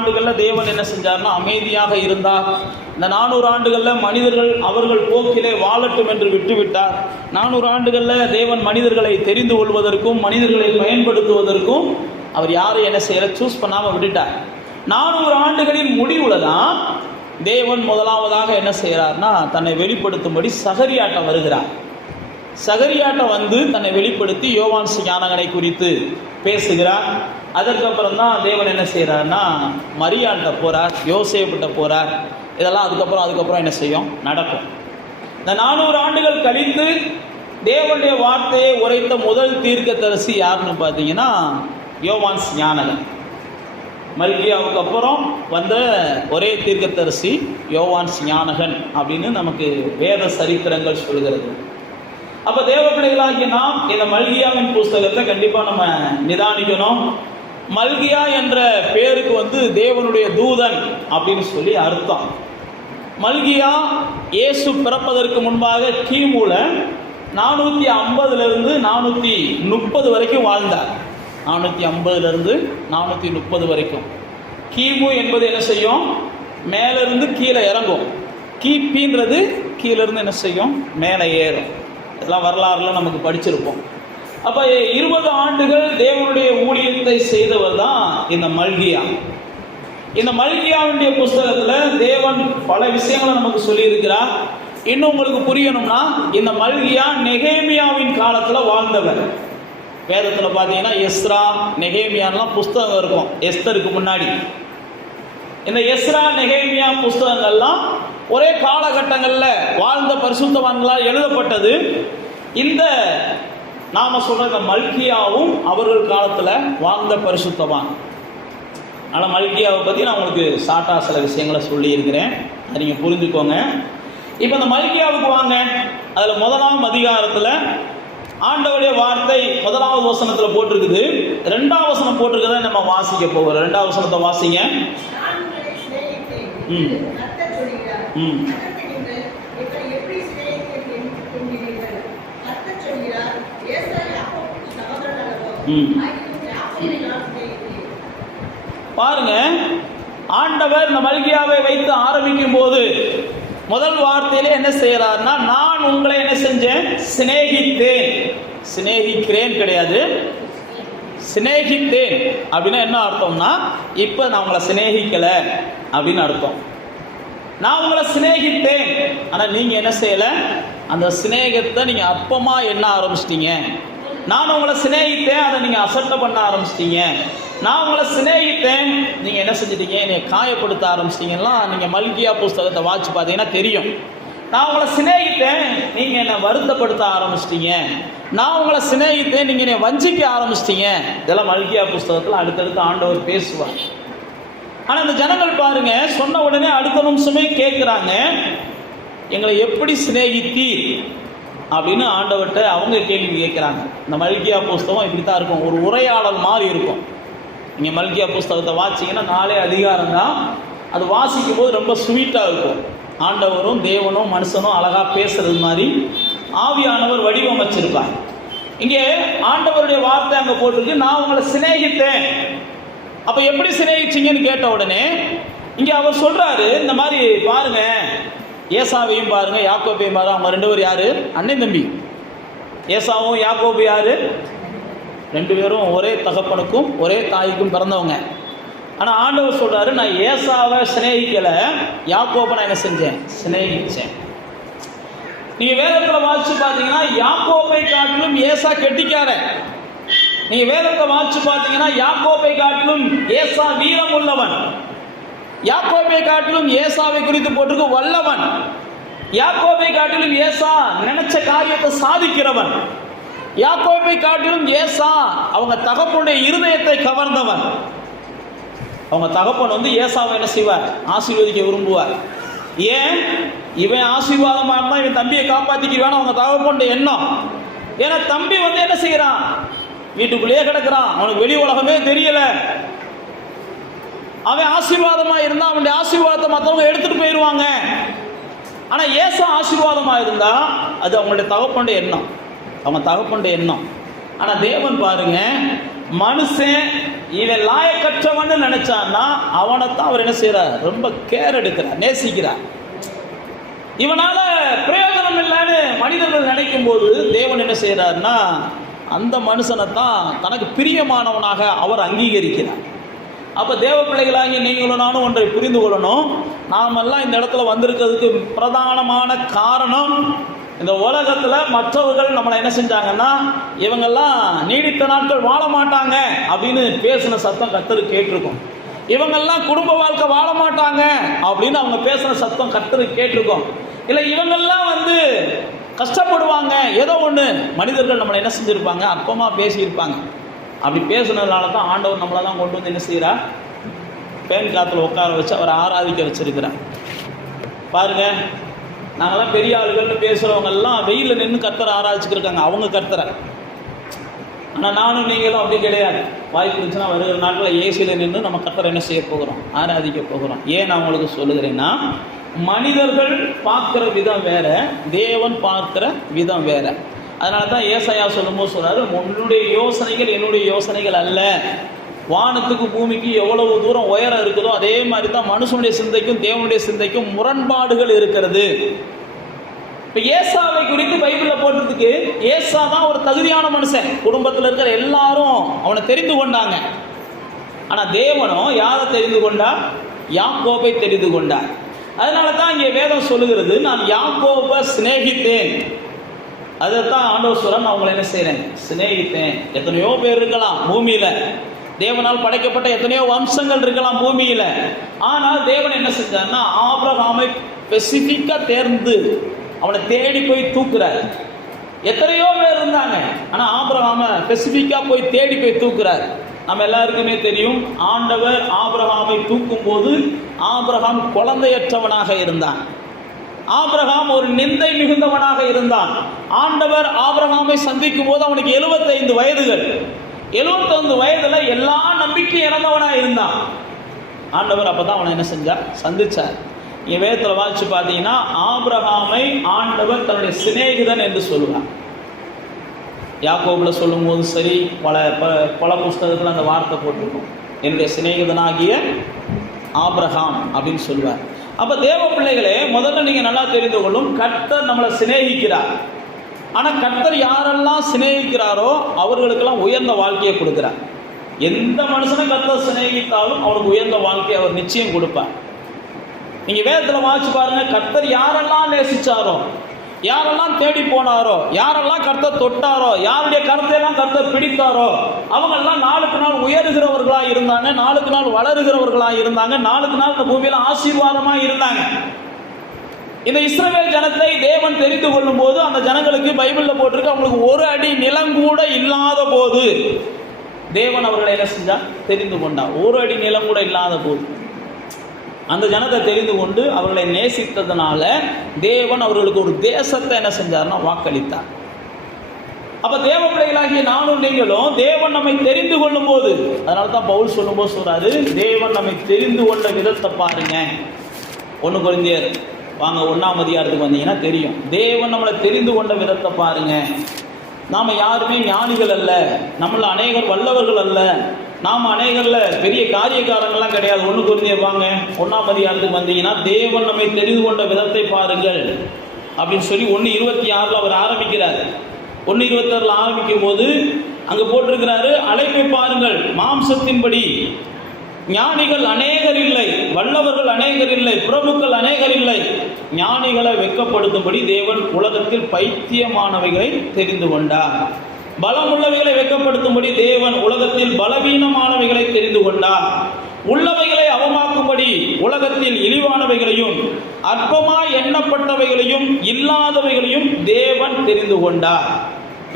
ஆண்டுகளில் தேவன் என்ன செஞ்சார்னா அமைதியாக இருந்தார். இந்த 400 ஆண்டுகளில் மனிதர்கள் அவர்கள் போக்கிலே வாழட்டும் என்று விட்டுவிட்டார். 400 ஆண்டுகளில் தேவன் மனிதர்களை தெரிந்து கொள்வதற்கும் மனிதர்களை பயன்படுத்துவதற்கும் அவர் யாரும் என்ன செய்யற சூஸ் பண்ணாமல் விட்டுட்டார். 400 ஆண்டுகளின் முடிவுல தான் தேவன் முதலாவதாக என்ன செய்கிறார்னா தன்னை வெளிப்படுத்தும்படி சகரியாட்ட வருகிறார். சகரியாட்ட வந்து தன்னை வெளிப்படுத்தி யோவான் ஞானகனை குறித்து பேசுகிறார். அதற்கப்புறம் தான் தேவன் என்ன செய்கிறார்னா மரியாள்கிட்ட போகிறார், யோசேப்பிட்ட போகிறார். இதெல்லாம் அதுக்கப்புறம் என்ன செய்யும் நடக்கும். இந்த 400 ஆண்டுகள் கழித்து தேவனுடைய வார்த்தையை உரைத்த முதல் தீர்க்கதரிசி யாருன்னு பார்த்தீங்கன்னா யோவான் ஞானகன். மல்கியாவுக்கு அப்புறம் வந்த ஒரே தீர்க்கதரிசி யோவான் ஞானகன் அப்படின்னு நமக்கு வேத சரித்திரங்கள் சொல்கிறது. அப்போ தேவ பிள்ளைகளாகிய நாம் இந்த மல்கியாவின் புஸ்தகத்தை கண்டிப்பாக நம்ம நிதானிக்கணும். மல்கியா என்ற பேருக்கு வந்து தேவனுடைய தூதன் அப்படின்னு சொல்லி அர்த்தம். மல்கியா இயேசு பிறப்பதற்கு முன்பாக கிமுல 450 430 வரைக்கும் வாழ்ந்தார். 450 430 வரைக்கும். கிமு என்பது என்ன செய்யும், மேலிருந்து கீழே இறங்கும். கிபின்றது கீழிருந்து என்ன செய்யும், மேலே ஏறும். இதெல்லாம் வரலாறுல நமக்கு படிச்சிருப்போம். அப்போ 20 ஆண்டுகள் தேவனுடைய ஊழியத்தை செய்தவர் தான் இந்த மல்கியா. இந்த மல்கியாவுடைய புஸ்தகத்தில் தேவன் பல விஷயங்களை நமக்கு சொல்லியிருக்கிறார். இன்னும் உங்களுக்கு புரியணும்னா இந்த மல்கியா நெகேமியாவின் காலத்தில் வாழ்ந்தவர். வேதத்தில் பார்த்தீங்கன்னா எஸ்ரா நெகேமியான்லாம் புஸ்தகம் இருக்கும் எஸ்தருக்கு முன்னாடி. இந்த எஸ்ரா நெகேமியா புஸ்தகங்கள்லாம் ஒரே காலகட்டங்களில் வாழ்ந்த பரிசுத்தவான்களால் எழுதப்பட்டது. இந்த நாம சொல்ற இந்த மல்கியாவும் அவர்கள் காலத்தில் வாழ்ந்த பரிசுத்தவான். ஆனால் மல்கியாவை பற்றி நான் உங்களுக்கு ஷார்ட்டா சில விஷயங்களை சொல்லியிருக்கிறேன், அதை நீங்கள் புரிஞ்சுக்கோங்க. இப்போ இந்த மல்கியாவுக்கு வாங்க. அதில் 1ஆம் அதிகாரத்தில் ஆண்டவருடைய வார்த்தை 1வது வசனத்தில் போட்டிருக்குது. 2ஆம் வசனம் போட்டிருக்கதை நம்ம வாசிக்க போகிறோம். 2ஆம் வசனத்தை வாசிங்க. பாருங்க, ஆண்டவர் இந்த மல்கியாவை வைத்து ஆரம்பிக்கும் போது முதல் வார்த்தையிலே என்ன செய்யறாருன்னா, நான் உங்களை என்ன செஞ்சேன், சிநேகித்தேன். சிநேகிக்கிறேன் கிடையாது, சிநேகித்தேன் அப்படின்னா என்ன அர்த்தம்னா, இப்போ நான் உங்களை சிநேகிக்கலை அப்படின்னு அர்த்தம். நான் உங்களை சிநேகித்தேன், ஆனால் நீங்கள் என்ன செய்யலை, அந்த சிநேகத்தை நீங்கள் அப்பமாக என்ன ஆரம்பிச்சிட்டீங்க. நான் உங்களை சிநேகித்தேன், அதை நீங்கள் அசட்டை பண்ண ஆரம்பிச்சிட்டீங்க. நான் உங்களை சிநேகித்தேன், நீங்கள் என்ன செஞ்சிட்டீங்க, என்னை காயப்படுத்த ஆரம்பிச்சிட்டீங்கன்னா நீங்கள் மல்கியா புஸ்தகத்தை வாட்சி பார்த்தீங்கன்னா தெரியும். நான் உங்களை சிநேகித்தேன், நீங்கள் என்னை வருத்தப்படுத்த ஆரம்பிச்சிட்டீங்க. நான் உங்களை சிநேகித்தேன், நீங்கள் என்னை வஞ்சிக்க ஆரம்பிச்சிட்டீங்க. இதெல்லாம் மல்கியா புஸ்தகத்தில் அடுத்தடுத்து ஆண்டவர் பேசுவார். ஆனால் இந்த ஜனங்கள் பாருங்க, சொன்ன உடனே அடுத்த நிமிஷமே கேட்குறாங்க, எங்களை எப்படி சிநேகித்தீர் அப்படின்னு ஆண்டவர்கிட்ட அவங்க கேள்வி கேட்குறாங்க. இந்த மல்கியா புஸ்தகம் இப்படி தான் இருக்கும், ஒரு உரையாடல் மாதிரி இருக்கும். நீங்கள் மல்கியா புஸ்தகத்தை வாசிங்கன்னா 4 அதிகாரம் தான். அது வாசிக்கும் போது ரொம்ப ஸ்வீட்டாக இருக்கும். ஆண்டவரும் தேவனும் மனுஷனும் அழகாக பேசுறது மாதிரி ஆவியானவர் வடிவமைச்சிருப்பார். இங்கே ஆண்டவருடைய வார்த்தை அங்கே போட்டிருக்கு, நான் உங்களை சிநேகித்தேன். அப்போ எப்படி சிநேகிச்சிங்கன்னு கேட்ட உடனே இங்கே அவர் சொல்கிறாரு, இந்த மாதிரி பாருங்க, ஏசாவையும் பாருங்க, யாக்கோபையும் பாருங்க. அவங்க 2 பேரும் யாரு, அண்ணன் தம்பி. ஏசாவும் யாக்கோபு யாரு, 2 பேரும் ஒரே தகப்பனுக்கும் ஒரே தாய்க்கும் பிறந்தவங்க. ஆனால் ஆண்டவர் சொல்றாரு, நான் ஏசாவை சிநேகிக்கலை, யாக்கோபை நான் என்ன செஞ்சேன், சிநேகிச்சேன். நீங்க வேதத்தில் வாசிச்சு பார்த்தீங்கன்னா யாக்கோபை காட்டிலும் ஏசா கெட்டிக்காரன். நீங்க வேதத்தை வாசிச்சு பார்த்தீங்கன்னா யாக்கோபை காட்டிலும் ஏசா வீரம் உள்ளவன். யாக்கோபை காட்டிலும் ஏசாவை குறித்து போட்டிருக்கு வல்லவன். யாக்கோபை காட்டிலும் ஏசா நினைச்ச காரியத்தை சாதிக்கிறவன். யாக்கோபை காட்டிலும் ஏசா அவங்க தகப்பனுடைய இருதயத்தை கவர்ந்தவன். அவங்க தகப்பன் வந்து ஏசாவை என்ன செய்வார், ஆசீர்வதிக்க விரும்புவார். ஏன், இவன் ஆசீர்வாதமா இருந்தா இவன் தம்பியை காப்பாத்திக்கிறான் அவங்க தகப்பனுடைய எண்ணம். ஏன்னா தம்பி வந்து என்ன செய்யறான், வீட்டுக்குள்ளேயே கிடக்கிறான், அவனுக்கு வெளி உலகமே தெரியல. அவன் ஆசீர்வாதமா இருந்தா அவனுடைய ஆசீர்வாதத்தை மற்றவங்க எடுத்துட்டு போயிடுவாங்க. ஆனா ஏசா ஆசீர்வாதமா இருந்தா அது அவங்களுடைய தகப்பனுடைய எண்ணம், அவங்க தகப்பனுடைய எண்ணம். ஆனா தேவன் பாருங்க, மனுஷன் இவன் லாயக்கற்றவன்னு நினைச்சான்னா அவனைத்தான் அவர் என்ன செய்யறார், ரொம்ப கேர் எடுக்கிறார், நேசிக்கிறார். இவனால பிரயோஜனம் இல்லைன்னு மனிதர்கள் நினைக்கும் போது தேவன் என்ன செய்யறாருன்னா அந்த மனுஷனை தான் தனக்கு பிரியமானவனாக அவர் அங்கீகரிக்கிறார். அப்போ தேவ பிள்ளைகளாகி நீங்களும் நானும் ஒன்றை புரிந்து கொள்ளணும். நாமெல்லாம் இந்த இடத்துல வந்திருக்கிறதுக்கு பிரதானமான காரணம், இந்த உலகத்தில் மற்றவர்கள் நம்மளை என்ன செஞ்சாங்கன்னா இவங்கெல்லாம் நீடித்த நாட்கள் வாழ மாட்டாங்க அப்படின்னு பேசின சத்தம் கர்த்தருக்கு கேட்டிருக்கோம். இவங்கெல்லாம் குடும்ப வாழ்க்கை வாழ மாட்டாங்க அப்படின்னு அவங்க பேசின சத்தம் கர்த்தருக்கு கேட்டிருக்கோம். இல்லை இவங்கெல்லாம் கஷ்டப்படுவாங்க, ஏதோ ஒன்று மனிதர்கள் நம்மளை என்ன செஞ்சுருப்பாங்க, அற்பமாக பேசியிருப்பாங்க. அப்படி பேசுனதுனால தான் ஆண்டவர் நம்மளை தான் கொண்டு வந்து என்ன செய்கிறார், பேன் காற்றுல உட்கார வச்சு அவரை ஆராதிக்க வச்சிருக்கிறார். பாருங்க, நாங்கள்லாம் பெரிய ஆளுகள்னு பேசுகிறவங்கெல்லாம் வெயிலில் நின்று கர்த்தரை ஆராதிச்சுக்கிருக்காங்க, அவங்க கர்த்தரை. ஆனால் நானும் நீங்களும் அப்படி கிடையாது. வாய்ப்பு இருந்துச்சுன்னா வருகிற நாட்டில் ஏசியில் நின்று நம்ம கர்த்தரை என்ன செய்ய போகிறோம், ஆராதிக்க போகிறோம். ஏன் நான் உங்களுக்கு சொல்லுகிறேன்னா, மனிதர்கள் பார்க்குற விதம் வேற, தேவன் பார்க்குற விதம் வேற. அதனால தான் ஏசாயா சொல்லும்போது சொல்றாரு, உன்னுடைய யோசனைகள் என்னுடைய யோசனைகள் அல்ல. வானத்துக்கு பூமிக்கு எவ்வளவு தூரம் உயரம் இருக்குதோ அதே மாதிரி தான் மனுஷனுடைய சிந்தைக்கும் தேவனுடைய சிந்தைக்கும் முரண்பாடுகள் இருக்கிறது. இப்போ ஏசாவை குறித்து பைபிளில் போட்டதுக்கு, ஏசா தான் ஒரு தகுதியான மனுஷன், குடும்பத்தில் இருக்கிற எல்லாரும் அவனை தெரிந்து கொண்டாங்க. ஆனால் தேவனோ யாரை தெரிந்து கொண்டார், யாக்கோபை தெரிந்து கொண்டார். அதனால தான் இங்கே வேதம் சொல்லுகிறது, நான் யாக்கோபை சிநேகித்தேன். அதைத்தான் ஆண்டவர் சொல்றார், நான் அவங்களை என்ன செய்கிறேன், சிநேகித்தேன். எத்தனையோ பேர் இருக்கலாம் பூமியில், தேவனால் படைக்கப்பட்ட எத்தனையோ வம்சங்கள் இருக்கலாம் பூமியில். ஆனால் தேவன் என்ன செஞ்சார்னா ஆபிரகாமை ஸ்பெசிஃபிக்காக தேர்ந்து அவனை தேடி போய் தூக்குறார். எத்தனையோ பேர் இருந்தாங்க, ஆனால் ஆபிரகாமை ஸ்பெசிஃபிக்காக போய் தேடி போய் தூக்குறார். நம்ம எல்லாருக்குமே தெரியும், ஆண்டவர் ஆபிரகாமை தூக்கும் போது ஆபிரகாம் குழந்தையற்றவனாக இருந்தான். ஆபிரகாம் ஒரு நிந்தை மிகுந்தவனாக இருந்தான். ஆண்டவர் ஆபிரகாமை சந்திக்கும் போது அவனுக்கு 75 வயதுகள். 75 வயதுல எல்லா நம்பிக்கையும் இழந்தவனாக இருந்தான். ஆண்டவர் அப்பதான் அவனை என்ன செஞ்சார், சந்திச்சார். நீங்க வேதத்தில் வாசிச்சு பார்த்தீங்கன்னா ஆபிரகாமை ஆண்டவர் தன்னுடைய சிநேகிதன் என்று சொல்லுவார். யாக்கோபுல சொல்லும் போது சரி, பல புஸ்தகத்தில் அந்த வார்த்தை போட்டிருக்கும், என்னுடைய சிநேகிதனாகிய ஆபிரகாம் அப்படின்னு சொல்லுவார். அப்போ தேவ பிள்ளைகளே, முதல்ல நீங்கள் நல்லா தெரிந்து கொள்ளும், கர்த்தர் நம்மளை சிநேகிக்கிறார். ஆனால் கர்த்தர் யாரெல்லாம் சிநேகிக்கிறாரோ அவர்களுக்கெல்லாம் உயர்ந்த வாழ்க்கையை கொடுக்குறார். எந்த மனுஷனை கர்த்தர் சிநேகித்தாலும் அவனுக்கு உயர்ந்த வாழ்க்கையை அவர் நிச்சயம் கொடுப்பார். நீங்கள் வேதத்தில் வாசிச்சு பாருங்க, கர்த்தர் யாரெல்லாம் நேசிச்சாரோ, யாரெல்லாம் தேடி போனாரோ, யாரெல்லாம் கர்த்தர் தொட்டாரோ, யாருடைய கருத்தையெல்லாம் கர்த்தர் பிடித்தாரோ, அவங்கெல்லாம் நாளுக்கு நாள் உயர்கிறவர்களாக இருந்தாங்க, நாளுக்கு நாள் வளருகிறவர்களாக இருந்தாங்க, நாளுக்கு நாள் இந்த பூமியில் ஆசீர்வாதமாக இருந்தாங்க. இந்த இஸ்ரவேல் ஜனத்தை தேவன் தெரிந்து கொள்ளும் போது, அந்த ஜனங்களுக்கு பைபிளில் போட்டிருக்கு, அவங்களுக்கு ஒரு அடி நிலம் கூட இல்லாத போது தேவன் அவர்களை என்ன செஞ்சார், தெரிந்து கொண்டார். ஒரு அடி நிலம் கூட இல்லாத போது அந்த ஜனத்தை தெரிந்து கொண்டு அவர்களை நேசித்ததுனால தேவன் அவர்களுக்கு ஒரு தேசத்தை என்ன செஞ்சார்னா வாக்களித்தார். அப்ப தேவ பிள்ளைகளாகிய நானும் நீங்களும் தேவன் நம்மை தெரிந்து கொள்ளும் போது, அதனால தான் பவுல் சொல்லும் போது சொல்றாரு, தேவன் நம்மை தெரிந்து கொண்ட விதத்தை பாருங்க. 1 கொரிந்தியர் வாங்க 1ஆம் அதிகாரத்துக்கு வந்தீங்கன்னா தெரியும். தேவன் நம்மளை தெரிந்து கொண்ட விதத்தை பாருங்க. நாம யாருமே ஞானிகள் அல்ல, நம்மள அநேகர் வல்லவர்கள் அல்ல, நாம் அநேகரில் பெரிய காரியக்காரங்கள்லாம் கிடையாது. 1 கொரிந்தியர் வாங்க 1ஆம் அதிகாரத்துக்கு வந்தீங்கன்னா, தேவன் நம்மை தெரிந்து கொண்ட விதத்தை பாருங்கள் அப்படின்னு சொல்லி 1:26 அவர் ஆரம்பிக்கிறார். 1:26 ஆரம்பிக்கும் போது அங்கே போட்டிருக்கிறாரு, அழைப்பை பாருங்கள், மாம்சத்தின்படி ஞானிகள் அநேகர் இல்லை, வல்லவர்கள் அநேகர் இல்லை, பிரபுக்கள் அநேகர் இல்லை. ஞானிகளை வெட்கப்படுத்தும்படி தேவன் உலகத்தில் பைத்தியமானவைகளை தெரிந்து கொண்டார். பலமுள்ளவைகளை வெட்கப்படுத்தும்படி தேவன் உலகத்தில் பலவீனமானவைகளை தெரிந்து கொண்டார். உள்ளவைகளை அவமாக்கும்படி உலகத்தில் இழிவானவைகளையும் அற்பமாய் எண்ணப்பட்டவைகளையும் இல்லாதவைகளையும் தேவன் தெரிந்து கொண்டார்.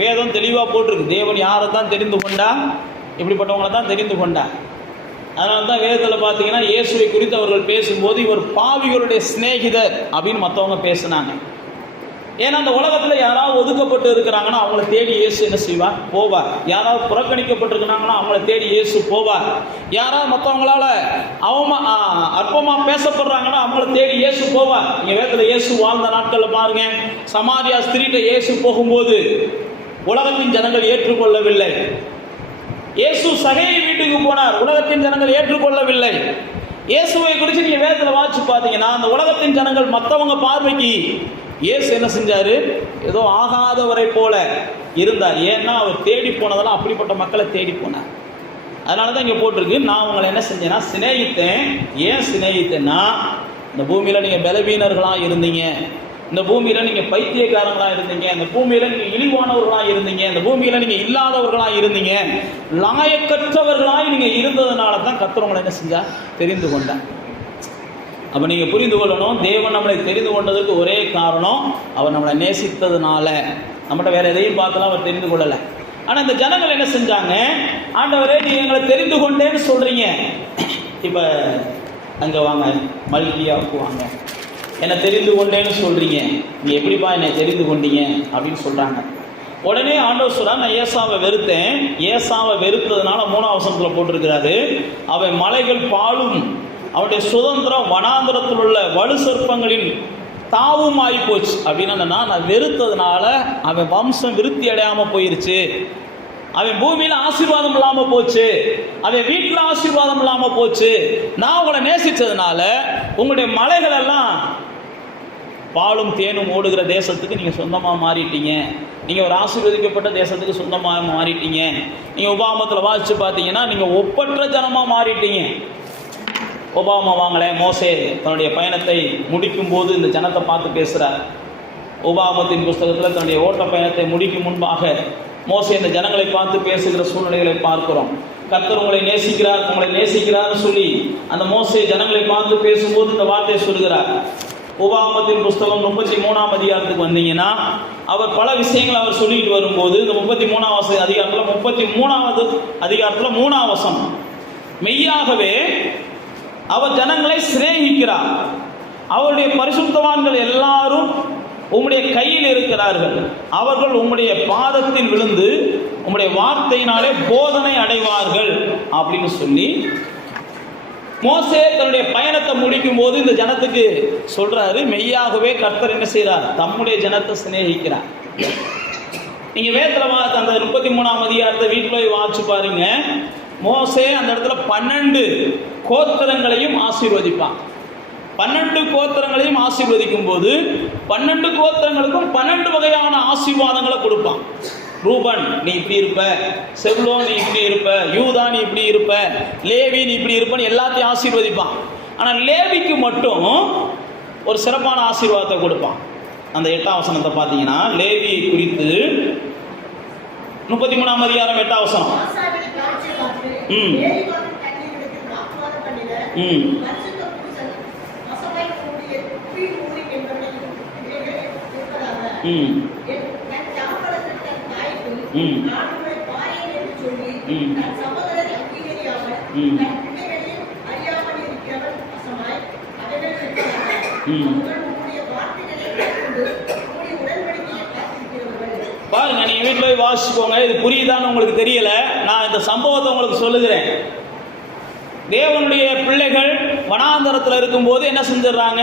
வேதம் தெளிவாக போட்டிருக்கு, தேவன் யாரை தான் தெரிந்து கொண்டார், இப்படிப்பட்டவங்களை தான் தெரிந்து கொண்டார். அதனால தான் வேதத்தில் பார்த்தீங்கன்னா இயேசுவை குறித்து அவர்கள் பேசும்போது இவர் பாவிகளுடைய சிநேகிதர் அப்படின்னு மற்றவங்க பேசினாங்க. ஏன்னா அந்த உலகத்தில் யாராவது ஒதுக்கப்பட்டு இருக்கிறாங்கன்னா அவங்கள தேடி இயேசு என்ன செய்வார், போவார். யாராவது புறக்கணிக்கப்பட்டிருக்கிறாங்கன்னா அவங்கள தேடி இயேசு போவார். யாராவது மற்றவங்களால அற்பமாக பேசப்படுறாங்கன்னா அவங்கள தேடி இயேசு போவார். இங்கே வேதத்தில் இயேசு வாழ்ந்த நாட்களில் பாருங்க, சமாரியா ஸ்திரீட்ட இயேசு போகும்போது உலகத்தின் ஜனங்கள் ஏற்றுக்கொள்ளவில்லை. இயேசு சகேயு வீட்டுக்கு போனார், உலகத்தின் ஜனங்கள் ஏற்றுக்கொள்ளவில்லை. இயேசுவை குறித்து நீங்க வேதத்தில் வாசிச்சு பார்த்தீங்கன்னா, அந்த உலகத்தின் ஜனங்கள் மற்றவங்க பார்வைக்கு இயேசு என்ன செஞ்சாரு? ஏதோ ஆகாதவரை போல இருந்தார். ஏன்னா அவர் தேடி போனதெல்லாம் அப்படிப்பட்ட மக்களை தேடி போனார். அதனால தான் இங்கே போட்டிருக்கு, நான் உங்களை என்ன செஞ்சேன்னா சிநேகித்தேன். ஏன் சிநேகித்தேன்னா, இந்த பூமியில் நீங்கள் பலவீனர்களாக இருந்தீங்க, இந்த பூமியில் நீங்கள் பைத்தியக்காரங்களாக இருந்தீங்க, இந்த பூமியில் நீங்கள் இழிவானவர்களாக இருந்தீங்க, இந்த பூமியில் நீங்கள் இல்லாதவர்களாக இருந்தீங்க, லாயக்கற்றவர்களாக நீங்கள் இருந்ததுனால தான் கர்த்தர் உங்களை என்ன செஞ்சா? தெரிந்து கொண்டார். அப்போ நீங்கள் புரிந்து கொள்ளணும், தேவன் நம்மளை தெரிந்து கொண்டதற்கு ஒரே காரணம் அவர் நம்மளை நேசித்ததுனால. நம்மகிட்ட வேற எதையும் பார்க்கலாம் அவர் தெரிந்து கொள்ளலை. ஆனால் இந்த ஜனங்கள் என்ன செஞ்சாங்க? ஆண்டவரே நீ எங்களை தெரிந்து கொண்டேன்னு சொல்றீங்க, இப்போ அங்கே வாங்க மல்கியாவுக்கு வாங்க, என்னை தெரிந்து கொண்டேன்னு சொல்றீங்க, நீங்க எப்படிப்பா என்னை தெரிந்து கொண்டீங்க அப்படின்னு சொல்றாங்க. உடனே ஆண்டவர் சொல்றார், நான் ஏசாவை வெறுத்தேன். ஏசாவை வெறுத்ததுனால 3ஆம் வசனத்தில் போட்டிருக்கிறாரு, அவன் மலைகள் பாலும் அவனுடைய சுதந்திரம் வனாந்திரத்தில் உள்ள வலு சொற்பங்களின் தாவும் ஆகி போச்சு. அப்படின்னா நான் வெறுத்ததுனால அவன் வம்சம் விருத்தி அடையாம போயிருச்சு, அவன் பூமியில ஆசீர்வாதம் இல்லாம போச்சு, அவன் வீட்டில் ஆசீர்வாதம் இல்லாம போச்சு. நான் உங்களை நேசிச்சதுனால உங்களுடைய மலைகள் எல்லாம் பாலும் தேனும் ஓடுகிற தேசத்துக்கு நீங்க சொந்தமா மாறிட்டீங்க, நீங்க ஒரு ஆசீர்வதிக்கப்பட்ட தேசத்துக்கு சொந்தமாக மாறிட்டீங்க. நீங்க உபாகமத்தில் வாசிச்சு பார்த்தீங்கன்னா நீங்க ஒப்பற்ற ஜனமா மாறிட்டீங்க. ஒபாமா வாங்கல, மோசே தன்னுடைய பயணத்தை முடிக்கும் போது இந்த ஜனத்தை பார்த்து பேசுகிறார். உபாகமத்தின் புஸ்தகத்தில் தன்னுடைய ஓட்ட பயணத்தை முடிக்கும் முன்பாக மோசே இந்த ஜனங்களை பார்த்து பேசுகிற சூழ்நிலைகளை பார்க்கிறோம். கர்த்தர் உங்களை நேசிக்கிறார், உங்களை நேசிக்கிறார்னு சொல்லி அந்த மோசே ஜனங்களை பார்த்து பேசும்போது இந்த வார்த்தையை சொல்கிறார். உபாகமத்தின் புஸ்தகம் 33ஆம் அதிகாரத்துக்கு வந்தீங்கன்னா அவர் பல விஷயங்கள் அவர் சொல்லிட்டு வரும்போது இந்த 33ஆம் அதிகாரத்தில் 33ஆவது அதிகாரத்தில் 3ஆம் வசனம், மெய்யாகவே அவர் ஜனங்களை சிநேகிக்கிறார், அவருடைய பரிசுத்தவான்கள் எல்லாரும் உம்முடைய கையில் இருக்கிறார்கள், அவர்கள் உம்முடைய பாதத்தில் விழுந்து உம்முடைய வார்த்தையினாலே போதனை அடைவார்கள் அப்படின்னு சொல்லி மோசே தன்னுடைய பயணத்தை முடிக்கும் போது இந்த ஜனத்துக்கு சொல்றாரு, மெய்யாகவே கர்த்தர் என்ன செய்கிறார்? தம்முடைய ஜனத்தை சிநேகிக்கிறார். நீங்க வேதத்துல அந்த 33ஆம் அதிகாரத்தை வீட்டில் போய் வாசிச்சு பாருங்க. மோசே அந்த இடத்துல 12 கோத்திரங்களையும் ஆசீர்வதிப்பான். 12 கோத்திரங்களையும் ஆசீர்வதிக்கும் போது 12 கோத்திரங்களுக்கும் 12 வகையான ஆசீர்வாதங்களை கொடுப்பான். ரூபன் நீ இப்படி இருப்ப, செவ்லோன் நீ இப்படி இருப்ப, யூதா நீ இப்படி இருப்ப, லேவி நீ இப்படி இருப்பன்னு எல்லாத்தையும் ஆசீர்வதிப்பான். ஆனால் லேவிக்கு மட்டும் ஒரு சிறப்பான ஆசீர்வாதத்தை கொடுப்பான். அந்த 8ஆம் வசனத்தை பார்த்தீங்கன்னா லேவி குறித்து 33ஆம் அதிகாரம் 8ஆம் வசனம். பாருங்க, நீங்க வீட்டில் போய் வாசிச்சுக்கோங்க. இது புரியுதான்னு உங்களுக்கு தெரியல, நான் இந்த சம்பவத்தை உங்களுக்கு சொல்லுகிறேன். தேவனுடைய பிள்ளைகள் வனாந்தரத்தில் இருக்கும்போது என்ன செஞ்சிடறாங்க?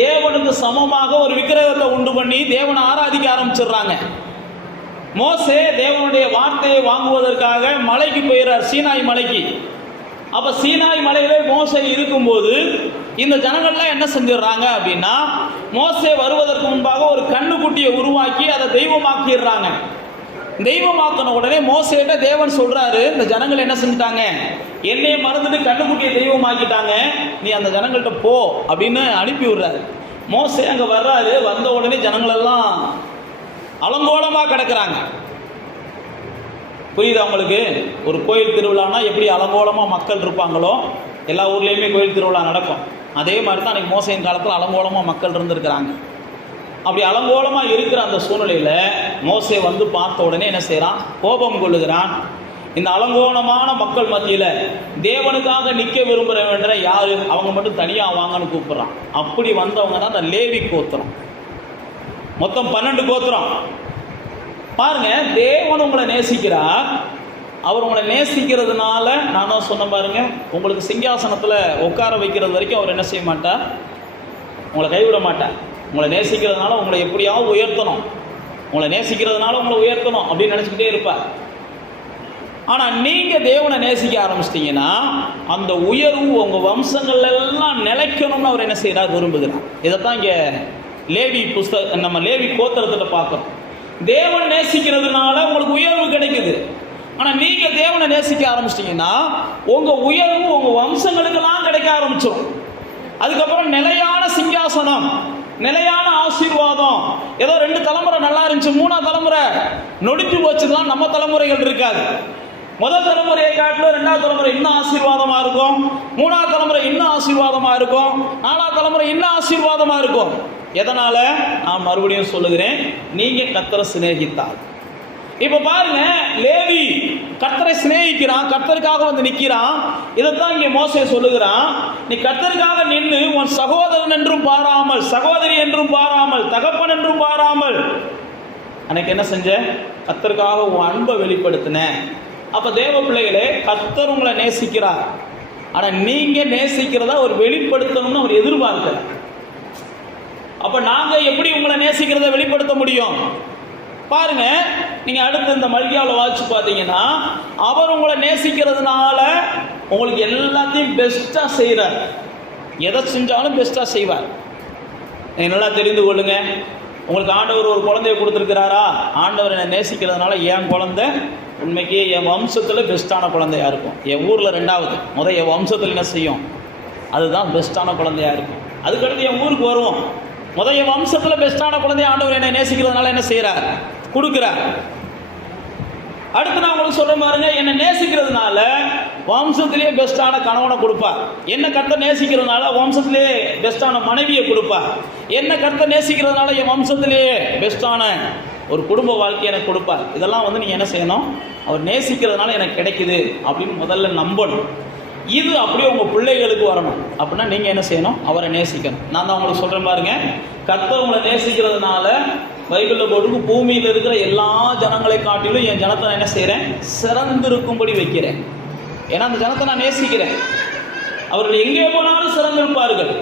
தேவனுக்கு சமமாக ஒரு விக்கிரகத்தை உண்டு பண்ணி தேவனை ஆராதிக்க ஆரம்பிச்சிடுறாங்க. மோசே தேவனுடைய வார்த்தையை வாங்குவதற்காக மலைக்கு போயிடுறார், சீனாய் மலைக்கு. அப்ப சீனாய் மலையிலே மோசே இருக்கும்போது இந்த ஜனங்கள்லாம் என்ன செஞ்சிடறாங்க அப்படின்னா, மோசே வருவதற்கு முன்பாக ஒரு கண்ணுக்குட்டியை உருவாக்கி அதை தெய்வமாக்கிடுறாங்க. தெய்வமாக்கின உடனே மோசேட்ட தேவன் சொல்றாரு, இந்த ஜனங்கள் என்ன செஞ்சிட்டாங்க? என்னைய மறந்துட்டு கண்ணுக்குட்டியை தெய்வமாக்கிட்டாங்க, நீ அந்த ஜனங்கள்கிட்ட போ அப்படின்னு அனுப்பி விடுறாரு. மோசே அங்க வர்றாரு. வந்த உடனே ஜனங்கள் எல்லாம் அலங்கோலமா கிடக்குறாங்க. புரியுதா உங்களுக்கு? ஒரு கோயில் திருவிழானா எப்படி அலங்கோலமா மக்கள் இருப்பாங்களோ, எல்லா ஊர்லேயுமே கோயில் திருவிழா நடக்கும். அதே மாதிரி தான் அன்றைக்கி மோசையின் காலத்தில் அலங்கோலமாக மக்கள் இருந்திருக்கிறாங்க. அப்படி அலங்கோலமாக இருக்கிற அந்த சூழ்நிலையில் மோசே வந்து பார்த்த உடனே என்ன செய்கிறான்? கோபம் கொள்ளுகிறான். இந்த அலங்கோலமான மக்கள் மத்தியில் தேவனுக்காக நிற்க விரும்புகிறவன்ற யார்? அவங்க மட்டும் தனியாக வாங்கன்னு கூப்பிட்றான். அப்படி வந்தவங்க தான் அந்த லேவி கோத்திரம். மொத்தம் 12 கோத்திரம். பாருங்க, தேவன் உங்களை நேசிக்கிறார். அவர் உங்களை நேசிக்கிறதுனால நான் தான் சொன்ன பாருங்க, உங்களுக்கு சிங்காசனத்தில் உட்கார வைக்கிறது வரைக்கும் அவர் என்ன செய்ய மாட்டார்? உங்களை கைவிட மாட்டார். உங்களை நேசிக்கிறதுனால உங்களை எப்படியாவது உயர்த்தணும், உங்களை நேசிக்கிறதுனால உங்களை உயர்த்தணும் அப்படின்னு நினச்சிக்கிட்டே இருப்பார். ஆனால் நீங்கள் தேவனை நேசிக்க ஆரம்பிச்சிட்டிங்கன்னா அந்த உயர்வு உங்கள் வம்சங்கள் எல்லாம் நிலைக்கணும்னு அவர் என்ன செய்கிறார், விரும்புகிறார். இதைத்தான் இங்கே லேவி நம்ம லேவி கோத்திரத்தில் பார்க்குறோம். தேவன் நேசிக்கிறதுனால உங்களுக்கு உயர்வு கிடைக்குது. ஆனால் நீங்கள் தேவனை நேசிக்க ஆரம்பிச்சிட்டிங்கன்னா உங்கள் உயர்வு உங்கள் வம்சங்களுக்கெல்லாம் கிடைக்க ஆரம்பிச்சிடும். அதுக்கப்புறம் நிலையான சிங்காசனம், நிலையான ஆசீர்வாதம். ஏதோ 2 தலைமுறை நல்லா இருந்துச்சு, 3ஆவது தலைமுறை நொடிஞ்சு போச்சுதான் நம்ம தலைமுறைகள் இருக்காது. முதல் தலைமுறையை காட்டிலும் 2ஆவது தலைமுறை இன்னும் ஆசீர்வாதமா இருக்கும், 3ஆவது தலைமுறை இன்னும் ஆசீர்வாதமா இருக்கும், 4ஆவது தலைமுறை இன்னும் ஆசீர்வாதமா இருக்கும். எதனால? நான் மறுபடியும் சொல்லுகிறேன், நீங்க கர்த்தரை சிநேகித்தால். இப்ப பாருங்க, லேவி கர்த்தரை சிநேகிக்கிறான், கர்த்தருக்காக வந்து நிக்கிறான். இதைத்தான் இங்கே மோசே சொல்லுகிறான், நீ கர்த்தருக்காக நின்று உன் சகோதரன் என்றும் பாராமல், சகோதரி என்றும் பாராமல், தகப்பன் என்றும் பாராமல் அன்னைக்கு என்ன செஞ்ச? கர்த்தருக்காக உன் அன்பை வெளிப்படுத்தின. அப்ப தேவ பிள்ளைகளே, கர்த்தர் உங்களை நேசிக்கிறார். ஆனா நீங்க நேசிக்கிறதா அவர் வெளிப்படுத்தணும்னு அவர் எதிர்பார்க்கல. அப்ப நாங்க எப்படி உங்களை நேசிக்கிறத வெளிப்படுத்த முடியும்? பாருங்க, நீங்க அடுத்து இந்த மல்கியாவில் வாசிச்சு பார்த்தீங்கன்னா, அவர் உங்களை நேசிக்கிறதுனால உங்களுக்கு எல்லாத்தையும் பெஸ்டா செய்யறார். எதை செஞ்சாலும் பெஸ்டா செய்வார். நீங்க நல்லா தெரிந்து கொள்ளுங்க. உங்களுக்கு ஆண்டவர் ஒரு குழந்தைய கொடுத்துருக்கிறாரா? ஆண்டவர் என்னை நேசிக்கிறதுனால என் குழந்தை உண்மைக்கு என் வம்சத்தில் பெஸ்ட்டான குழந்தையா இருக்கும். என் ஊரில் 2வது, என் வம்சத்தில் என்ன செய்யும்? அதுதான் பெஸ்ட்டான குழந்தையா இருக்கும். அதுக்கடுத்து என் ஊருக்கு வருவோம். என் வம்சத்தில் பெஸ்ட்டான குழந்தைய ஆண்டவர் என்னை நேசிக்கிறதுனால என்ன செய்யறார்? கொடுக்கிறார். அடுத்து நான் உங்களுக்கு சொல்ற பாருங்க, என்னை நேசிக்கிறதுனால வம்சத்திலேயே பெஸ்டான கணவனை கொடுப்பார். என்ன கர்த்தர் நேசிக்கிறதுனால வம்சத்திலேயே பெஸ்டான மனைவியை கொடுப்பார். என்ன கர்த்தர் நேசிக்கிறதுனால என் வம்சத்திலேயே பெஸ்டான ஒரு குடும்ப வாழ்க்கையை எனக்கு கொடுப்பார். இதெல்லாம் வந்து நீங்க என்ன செய்யணும்? அவர் நேசிக்கிறதுனால எனக்கு கிடைக்குது அப்படின்னு முதல்ல நம்பணும். இது அப்படியே உங்க பிள்ளைகளுக்கு வரணும். அப்படின்னா நீங்க என்ன செய்யணும்? அவரை நேசிக்கணும். நான் தான் உங்களுக்கு சொல்றேன் பாருங்க, கர்த்தர் உங்களை நேசிக்கிறதுனால பைபிளில் போட்டு பூமியில் இருக்கிற எல்லா ஜனங்களை காட்டிலும் என் ஜனத்தை நான் என்ன செய்கிறேன்? சிறந்திருக்கும்படி வைக்கிறேன். ஏன்னா அந்த ஜனத்தை நான் நேசிக்கிறேன். அவர்கள் எங்கே போனாலும் சிறந்திருப்பார்கள்.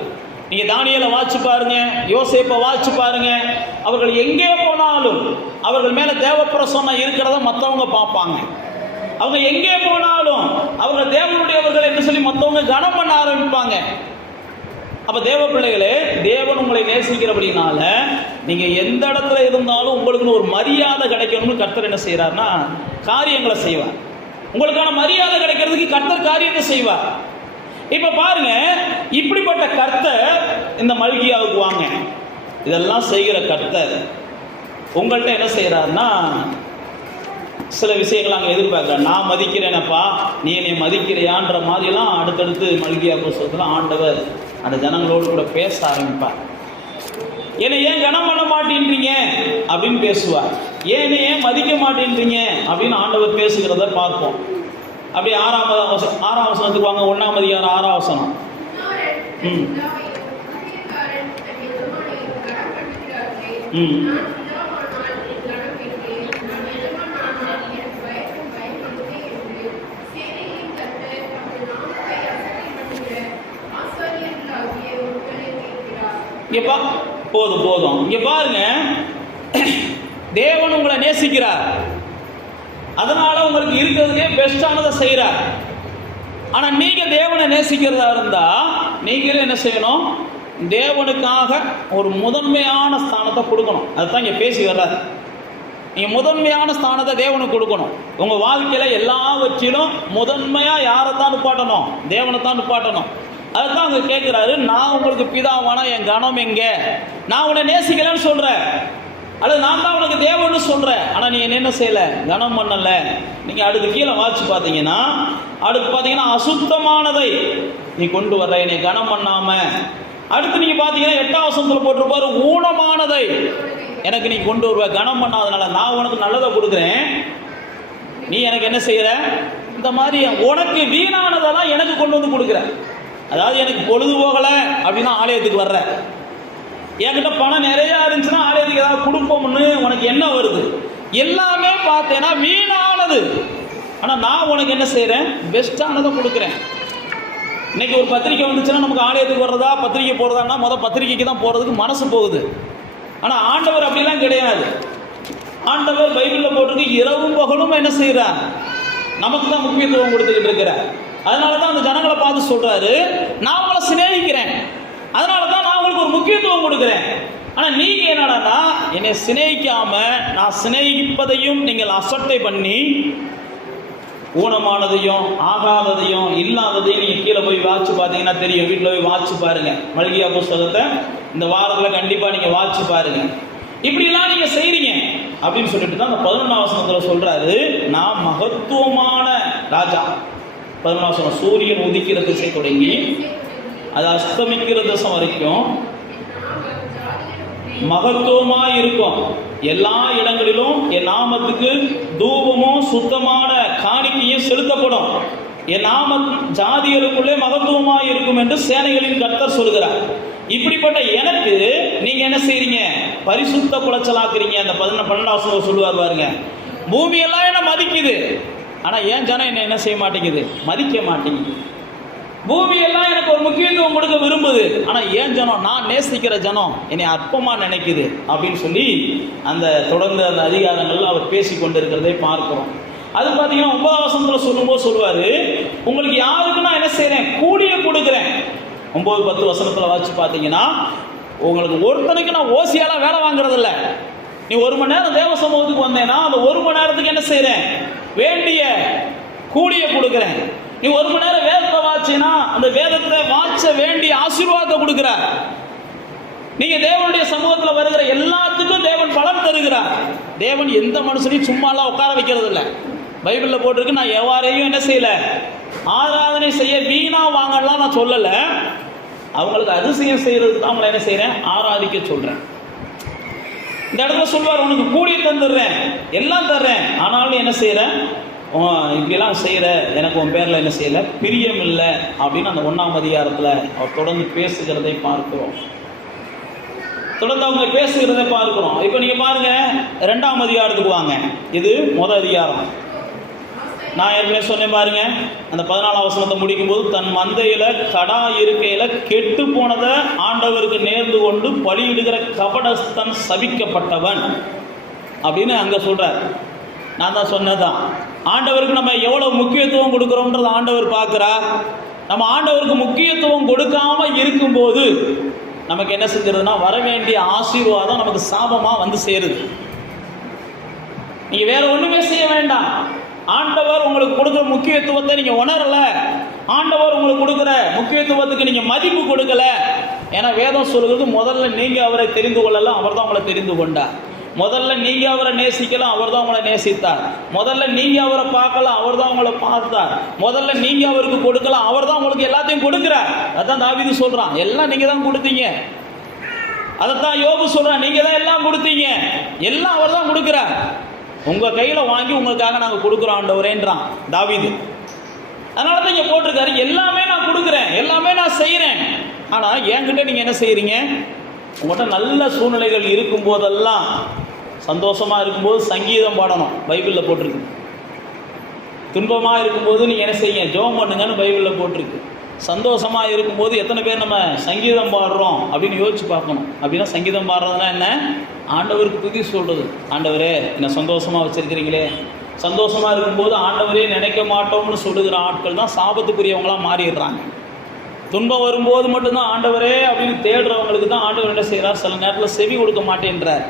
நீங்க தானியேலை வாசிச்சு பாருங்க, யோசேப்பை வாசிச்சு பாருங்க. அவர்கள் எங்கே போனாலும் அவர்கள் மேல தேவப்பிரசன்னம் இருக்கிறத மற்றவங்க பார்ப்பாங்க. அவங்க எங்கே போனாலும் அவர்கள் தேவனுடையவர்கள் என்று சொல்லி மற்றவங்க கனம் பண்ண ஆரம்பிப்பாங்க. அப்ப தேவ பிள்ளைகளே, தேவன் உங்களை நேசிக்கிறபடினால நீங்க எந்த இடத்துல இருந்தாலும் உங்களுக்கு ஒரு மரியாதை கிடைக்கணும்னு கர்த்தர் என்ன செய்யறாருன்னா காரியங்களை செய்வார். உங்களுக்கான மரியாதை கிடைக்கிறதுக்கு கர்த்தர் காரியத்தை செய்வார். இப்ப பாருங்க, இப்படிப்பட்ட கர்த்தர் இந்த மல்கியாவுக்கு வாங்க, இதெல்லாம் செய்கிற கர்த்தர் உங்கள்கிட்ட என்ன செய்யறாருன்னா சில விஷயங்கள் அங்கே எதிர்பார்க்குறேன். நான் மதிக்கிறேனப்பா, நீ என்னை மதிக்கிறையான்ற மாதிரிலாம் அடுத்தடுத்து மல்கியா புஸ்தகத்தில் ஆண்டவர் அந்த ஜனங்களோடு கூட பேச ஆரம்பிப்பார். என்னை ஏன் கனம் பண்ண மாட்டேன்றீங்க அப்படின்னு பேசுவார். என்னை ஏன் மதிக்க மாட்டேன்றீங்க அப்படின்னு ஆண்டவர் பேசுகிறத பார்ப்போம். அப்படி 6ஆம் வசனத்துக்கு வாங்க. 1ஆம் அதிகாரம் 6ஆம் வசனம். இங்க போதும். இங்க பாருங்க, தேவன் உங்களை நேசிக்கிறார். அதனால உங்களுக்கு இருக்கிறதுக்கே பெஸ்டானதை செய்யறார். ஆனா நீங்க தேவனை நேசிக்கிறதா இருந்தா நீங்களே என்ன செய்யணும்? தேவனுக்காக ஒரு முதன்மையான ஸ்தானத்தை கொடுக்கணும். அதுதான் இங்க பேசி வர்றாரு. நீங்க முதன்மையான ஸ்தானத்தை தேவனுக்கு கொடுக்கணும். உங்க வாழ்க்கையில எல்லாவற்றிலும் முதன்மையா யாரைத்தான் நிப்பாட்டணும்? தேவனைத்தான் நிப்பாட்டணும். அதுதான் அவங்க கேட்கிறாரு, நான் உங்களுக்கு பிதாவான என் கனம் எங்க? நான் உன்னை நேசிக்கலன்னு சொல்றேன், அல்லது நான் தான் உனக்கு தேவன்னு சொல்றேன், ஆனா நீ என்ன செய்யல? கனம் பண்ணல. நீங்க அடுத்து கீழே வாசிச்சு பார்த்தீங்கன்னா, அசுத்தமானதை நீ கொண்டு வர்ற, என்னை கனம் பண்ணாம. அடுத்து நீங்க பாத்தீங்கன்னா 8ஆம் வசனத்துல போட்டிருப்பாரு, ஊனமானதை எனக்கு நீ கொண்டு வருவ, கனம் பண்ணாதனால. நான் உனக்கு நல்லதை கொடுக்குறேன், நீ எனக்கு என்ன செய்யற? இந்த மாதிரி உனக்கு வீணானதெல்லாம் எனக்கு கொண்டு வந்து கொடுக்குற. அதாவது எனக்கு பொழுது போகல அப்படின்னா ஆலயத்துக்கு வர்ற, என்கிட்ட பணம் நிறைய இருந்துச்சுன்னா ஆலயத்துக்கு ஏதாவது கொடுப்போம்னு உனக்கு என்ன வருது? எல்லாமே பார்த்தேன்னா வீணானது. ஆனா நான் உனக்கு என்ன செய்யறேன்? பெஸ்டானதை கொடுக்குறேன். இன்னைக்கு ஒரு பத்திரிக்கை வந்துச்சுன்னா நமக்கு ஆலயத்துக்கு வர்றதா பத்திரிக்கை போறதான்னா முதல் பத்திரிக்கைக்கு தான் போறதுக்கு மனசு போகுது. ஆனா ஆண்டவர் அப்படிலாம் கிடையாது. ஆண்டவர் பைபிள்ல போட்டிருக்கு, இரவும் பகலும் என்ன செய்யறார்? நமக்கு தான் முக்கியத்துவம் கொடுத்துக்கிட்டு இருக்கிறார். அதனால தான் அந்த ஜனங்களை பார்த்து சொல்றாரு, நான் உங்களை சிநேகிக்கிறேன், அதனால தான் நான் உங்களுக்கு ஒரு முக்கியத்துவம் கொடுக்குறேன். ஆனால் நீங்க என்னடா என்னை சிநேகிக்காம நான் சிநேகிப்பதையும் நீங்கள் அசட்டை பண்ணி ஊனமானதையும் ஆகாததையும் இல்லாததையும் நீங்கள் கீழே போய் வாட்சி பார்த்தீங்கன்னா தெரியும். வீட்டில் போய் வாட்சி பாருங்க, மல்கியா புஸ்தகத்தை இந்த வாரத்தில் கண்டிப்பாக நீங்கள் வாட்சி பாருங்க. இப்படிலாம் நீங்கள் செய்றீங்க அப்படின்னு சொல்லிட்டு தான் அந்த 11ஆம் வசனத்தில் சொல்றாரு, நான் மகத்துவமான ராஜா. 11ஆம் வசனம், சூரியன் உதிக்கிற திசை தொடங்கி அது அஸ்தமிக்கிற திசை வரைக்கும் மகத்துவமா இருக்கும். எல்லா இடங்களிலும் என் நாமத்துக்கு தூபமும் சுத்தமான காணிக்கையும் செலுத்தப்படும். என் நாம ஜாதிகளுக்குள்ளே மகத்துவமா இருக்கும் என்று சேனைகளின் கர்த்தர் சொல்கிறார். இப்படிப்பட்ட எனக்கு நீங்க என்ன செய்றீங்க? பரிசுத்த குலைச்சலாக்குறீங்க. அந்த 12ஆம் சொல்லுவார் பாருங்க, பூமி எல்லாம் என்ன மதிக்குது, ஆனா ஏன் ஜனம் என்ன செய்ய மாட்டேங்குது? மதிக்க மாட்டேங்குது. பூமி எல்லாம் எனக்கு ஒரு முக்கியத்துவம் கொடுக்க விரும்புது, ஆனா ஏன் ஜனம், நான் நேசிக்கிற ஜனம் என்னை அற்பமா நினைக்குது அப்படின்னு சொல்லி அந்த தொடர்ந்து அந்த அதிகாரங்கள் அவர் பேசி கொண்டிருக்கிறதை பார்க்கிறோம். அது பார்த்தீங்கன்னா 9ஆம் வசனத்தில் சொல்லும்போது சொல்லுவாரு, உங்களுக்கு யாருக்கு நான் என்ன செய்றேன்? கூலியை கொடுக்குறேன். 9-10 வசனத்தில் வச்சு பார்த்தீங்கன்னா, உங்களுக்கு ஒருத்தனுக்கு நான் ஓசியால வேலை வாங்குறது இல்லை. நீ 1 மணி நேரம் தேவ சமூகத்துக்கு வந்தேன்னா அந்த 1 மணி நேரத்துக்கு என்ன செய்றேன்? வேண்டிய கூலியை கொடுக்குறேன். நீ 1 மணி நேரம் வேதத்தை வாச்சினா அந்த வேதத்தை வாச்ச வேண்டிய ஆசீர்வாதத்தை கொடுக்கிறார். நீங்க தேவனுடைய சமூகத்தில் வருகிற எல்லாத்துக்கும் தேவன் பலன் தருகிறார். தேவன் எந்த மனுஷனையும் சும்மாலாம் உட்கார வைக்கிறது இல்லை. பைபிளில் போட்டிருக்கு, நான் எவ்வாறையும் என்ன செய்யல, ஆராதனை செய்ய வீணா வாங்கலாம் நான் சொல்லல. அவங்களுக்கு அதிசயம் செய்யறதுக்கு தான் அவங்களை என்ன செய்றேன்? ஆராதிக்க சொல்றேன். இந்த இடத்துல சொல்வார், உனக்கு கூலியை தந்துடுறேன், எல்லாம் தர்றேன், ஆனாலும் என்ன செய்யறேன்? இப்படிலாம் செய்யற, எனக்கு உன் பேர்ல என்ன செய்யல, பிரியம் இல்லை அப்படின்னு அந்த 1ஆம் அதிகாரத்தில் அவர் தொடர்ந்து பேசுகிறதை பார்க்கிறோம். தொடர்ந்து அவங்க பேசுகிறதை பார்க்கிறோம். இப்போ நீங்க பாருங்க, 2ஆம் அதிகாரத்துக்கு வாங்க. இது முதல் அதிகாரம். நான் ஏற்கனவே சொன்னேன் பாருங்க, அந்த 14ஆம் வசனத்தை முடிக்கும் போது, தன் மந்தையில கடா இருக்கையில கெட்டு போனதை ஆண்டவருக்கு நேர்ந்து கொண்டு பலியிடுகிற கபடஸ்தன் சபிக்கப்பட்டவன் அப்படின்னு அங்க சொல்றார். நான் தான் சொன்னதான், ஆண்டவருக்கு நம்ம எவ்வளவு முக்கியத்துவம் கொடுக்கிறோம்ன்றது ஆண்டவர் பார்க்கிறார். நம்ம ஆண்டவருக்கு முக்கியத்துவம் கொடுக்காம இருக்கும்போது நமக்கு என்ன செஞ்சிருதுன்னா, வர வேண்டிய ஆசீர்வாதம் நமக்கு சாபமா வந்து சேருது. நீங்க வேற ஒண்ணுமே செய்ய வேண்டாம். ஆண்டவர் உங்களுக்கு கொடுக்குற முக்கியத்துவத்தை நீங்க உணரல, ஆண்டவர் உங்களுக்கு கொடுக்குற முக்கியத்துவத்துக்கு நீங்க மதிப்பு கொடுக்கல. ஏன்னா வேதம் சொல்கிறது, முதல்ல நீங்க அவரை தெரிந்து கொள்ளலாம், அவர் தான் உங்களை தெரிந்து கொண்டார். முதல்ல நீங்க அவரை நேசிக்கலாம், அவர் தான் உங்களை நேசித்தார். முதல்ல நீங்க அவரை பார்க்கலாம், அவர் தான் உங்களை பார்த்தார். முதல்ல நீங்க அவருக்கு கொடுக்கலாம், அவர் தான் உங்களுக்கு எல்லாத்தையும் கொடுக்கிறார். அதான் தாவீது சொல்றான், எல்லாம் நீங்க தான் கொடுத்தீங்க. அதைத்தான் யோபு சொல்றான், நீங்க தான் எல்லாம் கொடுத்தீங்க, எல்லாம் அவர் தான் கொடுக்கிறார். உங்க கையில வாங்கி உங்களுக்காக நாங்க கொடுக்குறோம் ஆண்டவரேன்றான் தாவீது. அதனால தான் இங்க போட்டிருக்காரு, எல்லாமே நான் கொடுக்குறேன், எல்லாமே நான் செய்யறேன். ஆனா என்கிட்ட நீங்க என்ன செய்யறீங்க? உங்கள்கிட்ட நல்ல சூழ்நிலைகள் இருக்கும் போதெல்லாம், சந்தோஷமா இருக்கும்போது சங்கீதம் பாடணும், பைபிளில் போட்டிருக்கு. துன்பமா இருக்கும்போது நீங்க என்ன செய்யுங்க? ஜெபம் பண்ணுங்கன்னு பைபிளில் போட்டிருக்கு. சந்தோஷமா இருக்கும்போது எத்தனை பேர் நம்ம சங்கீதம் பாடுறோம் அப்படின்னு யோசிச்சு பார்க்கணும். அப்படின்னா சங்கீதம் பாடுறதுனா என்ன? ஆண்டவருக்கு துதி சொல்றது. ஆண்டவரே என்னை சந்தோஷமா வச்சிருக்கிறீங்களே. சந்தோஷமா இருக்கும்போது ஆண்டவரே நினைக்க மாட்டோம்னு சொல்லுகிற ஆட்கள் தான் சாபத்துக்குரியவங்களாம் மாறிடுறாங்க. துன்பம் வரும்போது மட்டும்தான் ஆண்டவரே அப்படின்னு தேடுறவங்களுக்கு தான் ஆண்டவர் என்ன செய்கிறார்? சில நேரத்தில் செவி கொடுக்க மாட்டேன்றார்.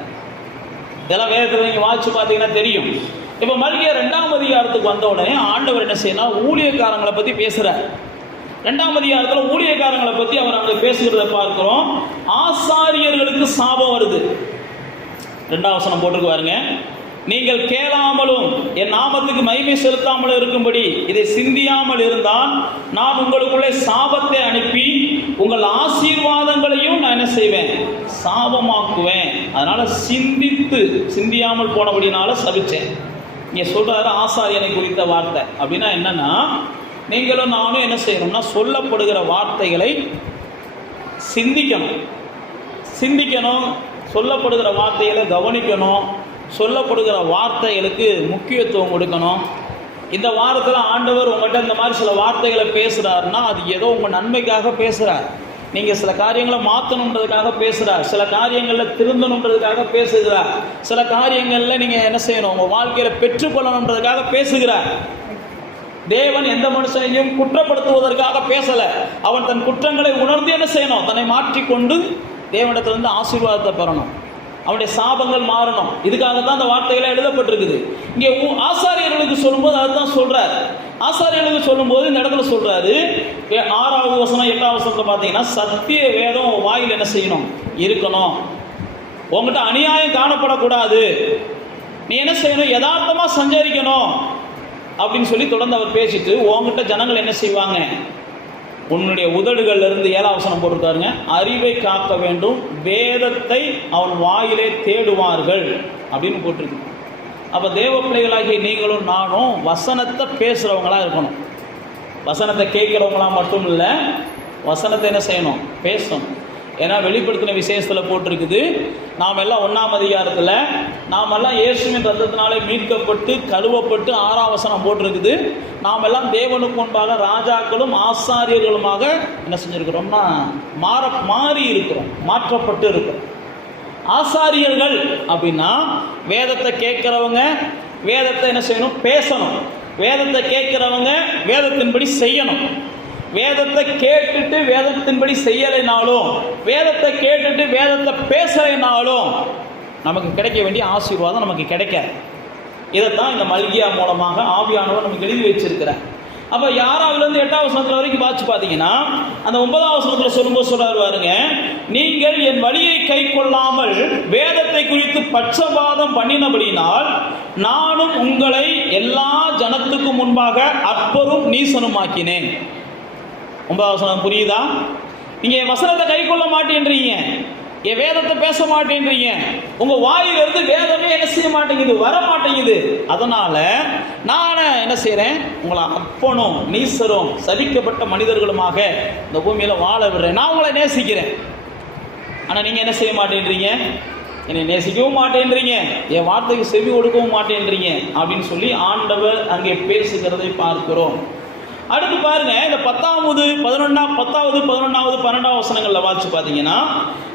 இதெல்லாம் வேதத்தில் நீங்கள் வாசிச்சு பார்த்தீங்கன்னா தெரியும். இப்போ மல்கியா 2ஆம் அதிகாரத்துக்கு வந்த உடனே ஆண்டவர் என்ன செய்யணும்? ஊழியக்காரங்களை பற்றி பேசுகிறார். 2ஆம் அதிகாரத்தில் ஊழியக்காரங்களை பற்றி அவர் அங்கே பேசுகிறத பார்க்கிறோம். ஆசாரியர்களுக்கு சாபம் வருது. 2ஆம் வசனம் போட்டிருக்கு பாருங்க, நீங்கள் கேளாமலும் என் நாமத்துக்கு மகிமை செலுத்தாமல் இருக்கும்படி இதை சிந்தியாமல் இருந்தால் நான் உங்களுக்குள்ளே சாபத்தை அனுப்பி உங்கள் ஆசீர்வாதங்களையும் நான் என்ன செய்வேன்? சாபமாக்குவேன். அதனால சிந்தியாமல் போனபடினால சபிச்சேன். இங்க சொல்றாரு ஆசாரியனை குறித்த வார்த்தை. அப்படின்னா என்னன்னா, நீங்களும் நானும் என்ன செய்யணும்னா, சொல்லப்படுகிற வார்த்தைகளை சிந்திக்கணும், சொல்லப்படுகிற வார்த்தைகளை கவனிக்கணும், சொல்லப்படுகிற வார்த்தைகளுக்கு முக்கியத்துவம் கொடுக்கணும். இந்த வாரத்தில் ஆண்டவர் உங்கள்கிட்ட இந்த மாதிரி சில வார்த்தைகளை பேசுகிறாருன்னா அது ஏதோ உங்கள் நன்மைக்காக பேசுகிறார். நீங்கள் சில காரியங்களை மாற்றணுன்றதுக்காக பேசுகிறார், சில காரியங்களில் திருந்தணுன்றதுக்காக பேசுகிறார், சில காரியங்களில் நீங்கள் என்ன செய்யணும், உங்கள் வாழ்க்கையில் பெற்றுக்கொள்ளணுன்றதுக்காக பேசுகிறார். தேவன் எந்த மனுஷனையும் குற்றப்படுத்துவதற்காக பேசல. அவன் தன் குற்றங்களை உணர்ந்து என்ன செய்யணும்? தன்னை மாற்றிக்கொண்டு தேவனிடத்திலிருந்து ஆசீர்வாதத்தை பெறணும். அவனுடைய சாபங்கள் மாறணும். இதுக்காக தான் அந்த வார்த்தைகளை எழுதப்பட்டிருக்குது. இங்கே ஆசாரியர்களுக்கு சொல்லும்போது அதுதான் சொல்றாரு. ஆசாரியர்களுக்கு சொல்லும்போது இந்த இடத்துல சொல்றாரு, 6வது வசனம் 8வது வசனத்தை பார்த்தீங்கன்னா, சத்திய வேதம் வாயில் என்ன செய்யணும்? இருக்கணும். உங்ககிட்ட அநியாயம் காணப்படக்கூடாது. நீ என்ன செய்யணும்? யதார்த்தமா சஞ்சரிக்கணும் அப்படின்னு சொல்லி தொடர்ந்து அவர் பேசிட்டு, உங்ககிட்ட ஜனங்கள் என்ன செய்வாங்க? உன்னுடைய உதடுகள்ல இருந்து 7வது வசனம் போட்டிருக்காருங்க, அறிவை காக்க வேண்டும், வேதத்தை அவன் வாயிலே தேடுவார்கள் அப்படின்னு போட்டிருக்கு. அப்போ தேவ பிள்ளைகளாகிய நீங்களும் நானும் வசனத்தை பேசுகிறவங்களா இருக்கணும். வசனத்தை கேட்குறவங்களா மட்டும் இல்லை, வசனத்தை என்ன செய்யணும்? பேசணும். ஏன்னா வெளிப்படுத்தின விசேஷத்தில் போட்டிருக்குது, நாம் எல்லாம் 1ஆம் அதிகாரத்தில் நாம் எல்லாம் இயேசுவின் ரத்தத்தினாலே மீட்கப்பட்டு கழுவப்பட்டு 6ஆம் வசனம் போட்டிருக்குது, நாம் எல்லாம் தேவனுக்கு முன்பாக ராஜாக்களும் ஆசாரியர்களுமாக என்ன செஞ்சுருக்கிறோம்னா மாறி இருக்கிறோம், மாற்றப்பட்டு இருக்கிறோம். ஆசாரியர்கள் அப்படின்னா வேதத்தை கேட்கிறவங்க, வேதத்தை என்ன செய்யணும்? பேசணும். வேதத்தை கேட்கிறவங்க வேதத்தின்படி செய்யணும். வேதத்தை கேட்டுட்டு வேதத்தின்படி செய்யலைனாலும், வேதத்தை கேட்டுட்டு வேதத்தை பேசலைனாலும் நமக்கு கிடைக்க வேண்டிய ஆசீர்வாதம் நமக்கு கிடைக்காது. இதைத்தான் இந்த மல்கியா மூலமாக ஆவியானவர் நமக்கு எழுதி வச்சிருக்கிறார். அப்போ 6ஆவதுலேருந்து 8வது வசனத்தில் வரைக்கும் வாட்சி பார்த்தீங்கன்னா, அந்த 9வது வசனத்தில் சொல்லும்போது சொல்றாரு பாருங்க, நீங்கள் என் வழியை கை கொள்ளாமல் வேதத்தை குறித்து பட்சபாதம் பண்ணினபடினால் நானும் உங்களை எல்லா ஜனத்துக்கு முன்பாக அற்பரும் நீசனுமாக்கினேன். 9வது வசனம் புரியுதா? நீங்க என் வசனத்தை கை கொள்ள மாட்டேன்றீங்க, என் வேதத்தை பேச மாட்டேன்றீங்க, உங்க வாயிலிருந்து வேதமே என்ன செய்ய மாட்டேங்குது? வர மாட்டேங்குது. அதனால நான் என்ன செய்யறேன்? உங்களை அப்பனும் நீசரும் சபிக்கப்பட்ட மனிதர்களுமாக இந்த பூமியில வாழ விடுறேன். நான் உங்களை நேசிக்கிறேன், ஆனா நீங்க என்ன செய்ய மாட்டேன்றீங்க? என்னை நேசிக்கவும் மாட்டேன்றீங்க, என் வார்த்தைக்கு செவி கொடுக்கவும் மாட்டேன்றீங்க அப்படின்னு சொல்லி ஆண்டவர் அங்கே பேசுகிறதை பார்க்கிறோம். அடுத்து பாருங்க, இந்த 10வது 11வது 12வது வசனங்கள்ல வாசிச்சு பார்த்தீங்கன்னா,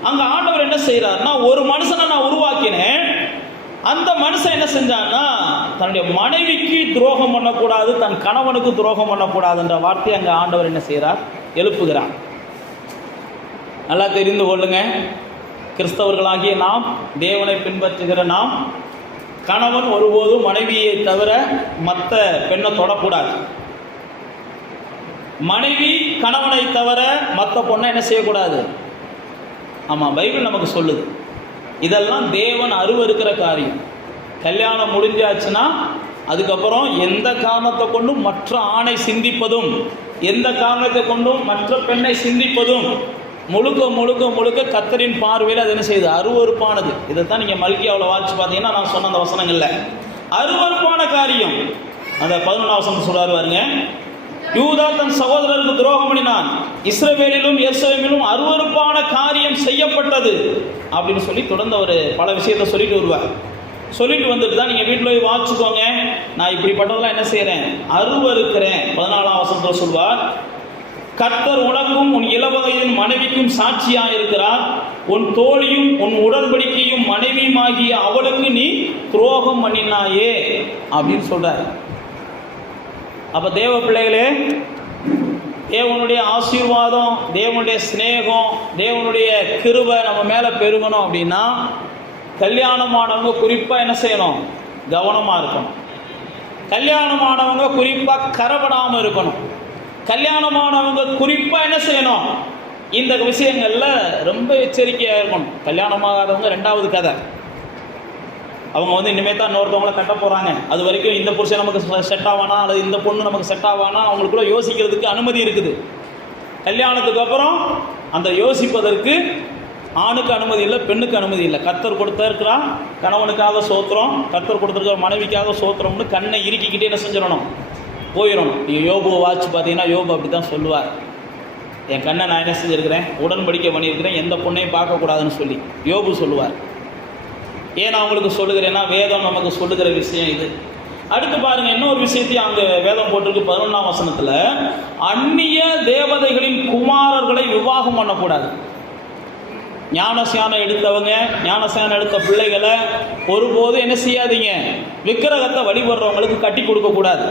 அங்க ஆண்டவர் என்ன செய்யறாருன்னா, ஒரு மனுஷனை நான் உருவாக்கினேன், அந்த மனுஷன் என்ன செஞ்சான்னா தன்னுடைய மனைவிக்கு துரோகம் பண்ணக்கூடாது, தன் கணவனுக்கு துரோகம் பண்ணக்கூடாதுன்ற வார்த்தையை அங்க ஆண்டவர் என்ன செய்யறார்? எழுப்புகிறார். நல்லா தெரிந்து கொள்ளுங்க, கிறிஸ்தவர்களாகிய நாம், தேவனை பின்பற்றுகிற நாம், கணவன் ஒருபோதும் மனைவியை தவிர மற்ற பெண்ணை தொடக்கூடாது. மனைவி கணவனை தவிர மற்ற பொண்ணை என்ன செய்யக்கூடாது. ஆமாம், பைபிள் நமக்கு சொல்லுது. இதெல்லாம் தேவன் அருவருக்கிற காரியம். கல்யாணம் முடிஞ்சாச்சுன்னா அதுக்கப்புறம் எந்த காரணத்தை கொண்டும் மற்ற ஆணை சிந்திப்பதும், எந்த காரணத்தை கொண்டும் மற்ற பெண்ணை சிந்திப்பதும் முழுக்க முழுக்க முழுக்க கர்த்தரின் பார்வையில் அது என்ன செய்யுது? அருவருப்பானது. இதைத்தான் நீங்கள் மல்கியாவில் வாசிச்சு பார்த்தீங்கன்னா நான் சொன்ன அந்த வசனங்கள்ல அருவருப்பான காரியம். அந்த 11வது வசனம் சொல்றாரு பாருங்க, யூதா தன் சகோதரருக்கு துரோகம் பண்ணினான், இஸ்ரவேலிலும் எருசலேமிலும் அருவருப்பான காரியம் செய்யப்பட்டது அப்படின்னு சொல்லி தொடர்ந்து ஒரு பல விஷயத்தை சொல்லிட்டு வருவார். சொல்லிட்டு வந்துட்டு தான் நீங்கள் வீட்டில் போய் வாசிச்சுக்கோங்க, நான் இப்படிப்பட்டதெல்லாம் என்ன செய்கிறேன்? அருவருக்கிறேன். 14ஆம் வசனத்தில் சொல்வார், கர்த்தர் உனக்கும் உன் இளவயதின் மனைவிக்கும் சாட்சியாக இருக்கிறார், உன் தோழியும் உன் உடன்படிக்கையும் மனைவியுமாகிய அவளுக்கு நீ துரோகம் பண்ணினாயே அப்படின்னு சொல்றார். அப்ப தேவ பிள்ளைகளே, தேவனுடைய ஆசீர்வாதம், தேவனுடைய சிநேகம், தேவனுடைய கிருபை நம்ம மேல பெருகணும் அப்படின்னா கல்யாணமானவங்க குறிப்பா என்ன செய்யணும்? கவனமா இருக்கணும். கல்யாணமானவங்க குறிப்பா கரப்படாம இருக்கணும். கல்யாணமானவங்க குறிப்பா என்ன செய்யணும்? இந்த விஷயங்கள்ல ரொம்ப எச்சரிக்கையா இருக்கணும். கல்யாணமாகாதவங்க 2வது கதை. அவங்க இனிமேல் தான் இன்னொருத்தவங்கள கட்ட போகிறாங்க. அது வரைக்கும் இந்த புருஷன் நமக்கு செட் ஆவானா அல்லது இந்த பொண்ணு நமக்கு செட் ஆவானா அவங்களுக்குள்ள யோசிக்கிறதுக்கு அனுமதி இருக்குது. கல்யாணத்துக்கு அப்புறம் அந்த யோசிப்பதற்கு ஆணுக்கு அனுமதி இல்லை, பெண்ணுக்கு அனுமதி இல்லை. கர்த்தர் கொடுத்திருக்கிறா கணவனுக்காக சோத்திரம், கர்த்தர் கொடுத்துருக்கிற மனைவிக்காக சோத்திரம்னு கண்ணை இறுக்கிக்கிட்டே என்ன செஞ்சிடணும்? போயிடணும். நீங்கள் யோபுவை வாட்சி பார்த்தீங்கன்னா யோபு அப்படி தான் சொல்லுவார், என் கண்ணை நான் என்ன செஞ்சுருக்கிறேன்? உடன்படிக்கை பண்ணியிருக்கிறேன், எந்த பொண்ணையும் பார்க்கக்கூடாதுன்னு சொல்லி யோபு சொல்லுவார். ஏன் நான் உங்களுக்கு சொல்லுகிறேன்னா வேதம் நமக்கு சொல்லுகிற விஷயம் இது. அடுத்து பாருங்க, இன்னொரு விஷயத்தையும் அங்கே வேதம் போட்டிருக்கு 11ஆம் வசனத்தில், அந்நிய தேவதைகளின் குமாரர்களை விவாகம் பண்ணக்கூடாது. ஞானஸ்நானம் எடுத்தவங்க, ஞானஸ்நானம் எடுத்த பிள்ளைகளை ஒருபோதும் என்ன செய்யாதீங்க? விக்கிரகத்தை வழிபடுறவங்களுக்கு கட்டி கொடுக்கக்கூடாது.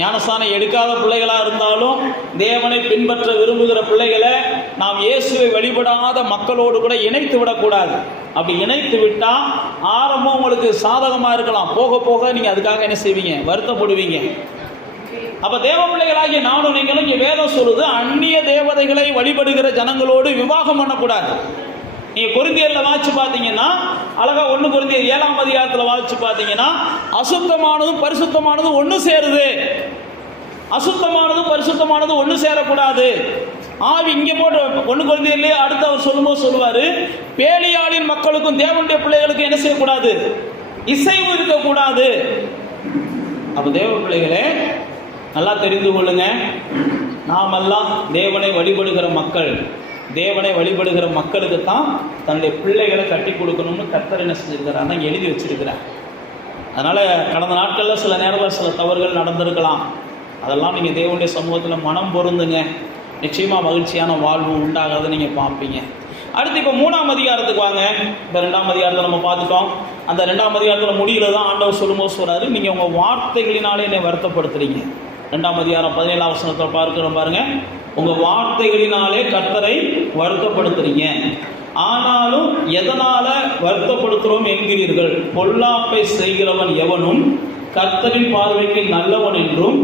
ஞானஸ்தானம் எடுக்காத பிள்ளைகளாக இருந்தாலும் தேவனை பின்பற்ற விரும்புகிற பிள்ளைகளை நாம் இயேசுவை வழிபடாத மக்களோடு கூட இணைத்து விடக்கூடாது. அப்படி இணைத்து விட்டால் ஆரம்பம் உங்களுக்கு சாதகமாக இருக்கலாம், போக போக நீங்கள் அதுக்காக என்ன செய்வீங்க, வருத்தப்படுவீங்க. அப்போ தேவ பிள்ளைகளாகிய நானும் நீங்களும் இங்கே வேதம் சொல்லுது, அந்நிய தேவதைகளை வழிபடுகிற ஜனங்களோடு விவாகம் பண்ணக்கூடாது. நீங்கள் கொரிந்தியரில் வாசிச்சு பார்த்தீங்கன்னா அழகா 1 கொரிந்தியர் 7ஆம் அதிகாரத்தில் வாசிச்சு பார்த்தீங்கன்னா அசுத்தமானதும் பரிசுத்தமானதும் ஒன்று சேருது. அசுத்தமானதும் பரிசுத்தமானதும் ஒன்று சேரக்கூடாது. ஆவி இங்கே போட்டு 1 கொரிந்தியர்லேயே அடுத்து அவர் சொல்லும்போது சொல்லுவார், பேலியாளின் மக்களுக்கும் தேவனுடைய பிள்ளைகளுக்கும் என்ன செய்யக்கூடாது, இசைவு இருக்கக்கூடாது. அப்போ தேவ பிள்ளைகளே நல்லா தெரிந்து கொள்ளுங்க, நாமெல்லாம் தேவனை வழிபடுகிற மக்கள். தேவனை வழிபடுகிற மக்களுக்கு தான் தன்னுடைய பிள்ளைகளை கட்டி கொடுக்கணும்னு கர்த்தர் என்ன செஞ்சிருக்கிறார், எழுதி வச்சிருக்கிறார். அதனால் கடந்த நாட்களில் சில நேரத்தில் சில தவறுகள் நடந்திருக்கலாம். அதெல்லாம் நீங்கள் தேவனுடைய சமூகத்தில் மனம் பொருந்துங்க, நிச்சயமாக மகிழ்ச்சியான வாழ்வு உண்டாகிறத நீங்கள் பார்ப்பீங்க. அடுத்து இப்போ 3ஆம் அதிகாரத்துக்கு வாங்க. இப்போ 2ஆம் அதிகாரத்தை நம்ம பார்த்துட்டோம். அந்த 2ஆம் அதிகாரத்தில் முடியல தான் ஆண்டவர் சொல்லும்போது சொல்கிறாரு, நீங்கள் உங்கள் வார்த்தைகளினாலே என்னை வருத்தப்படுத்துறீங்க. 2ஆம் அதிகாரம் 17ஆம் வசனத்தில் பார்க்கிறோம் பாருங்க, உங்கள் வார்த்தைகளினாலே கர்த்தரை வருத்தப்படுத்துறீங்க. ஆனாலும் எதனால வருத்தப்படுத்துகிறோம் என்கிறீர்கள், பொல்லாப்பை செய்கிறவன் எவனும் கர்த்தரின் பார்வைக்கு நல்லவன் என்றும்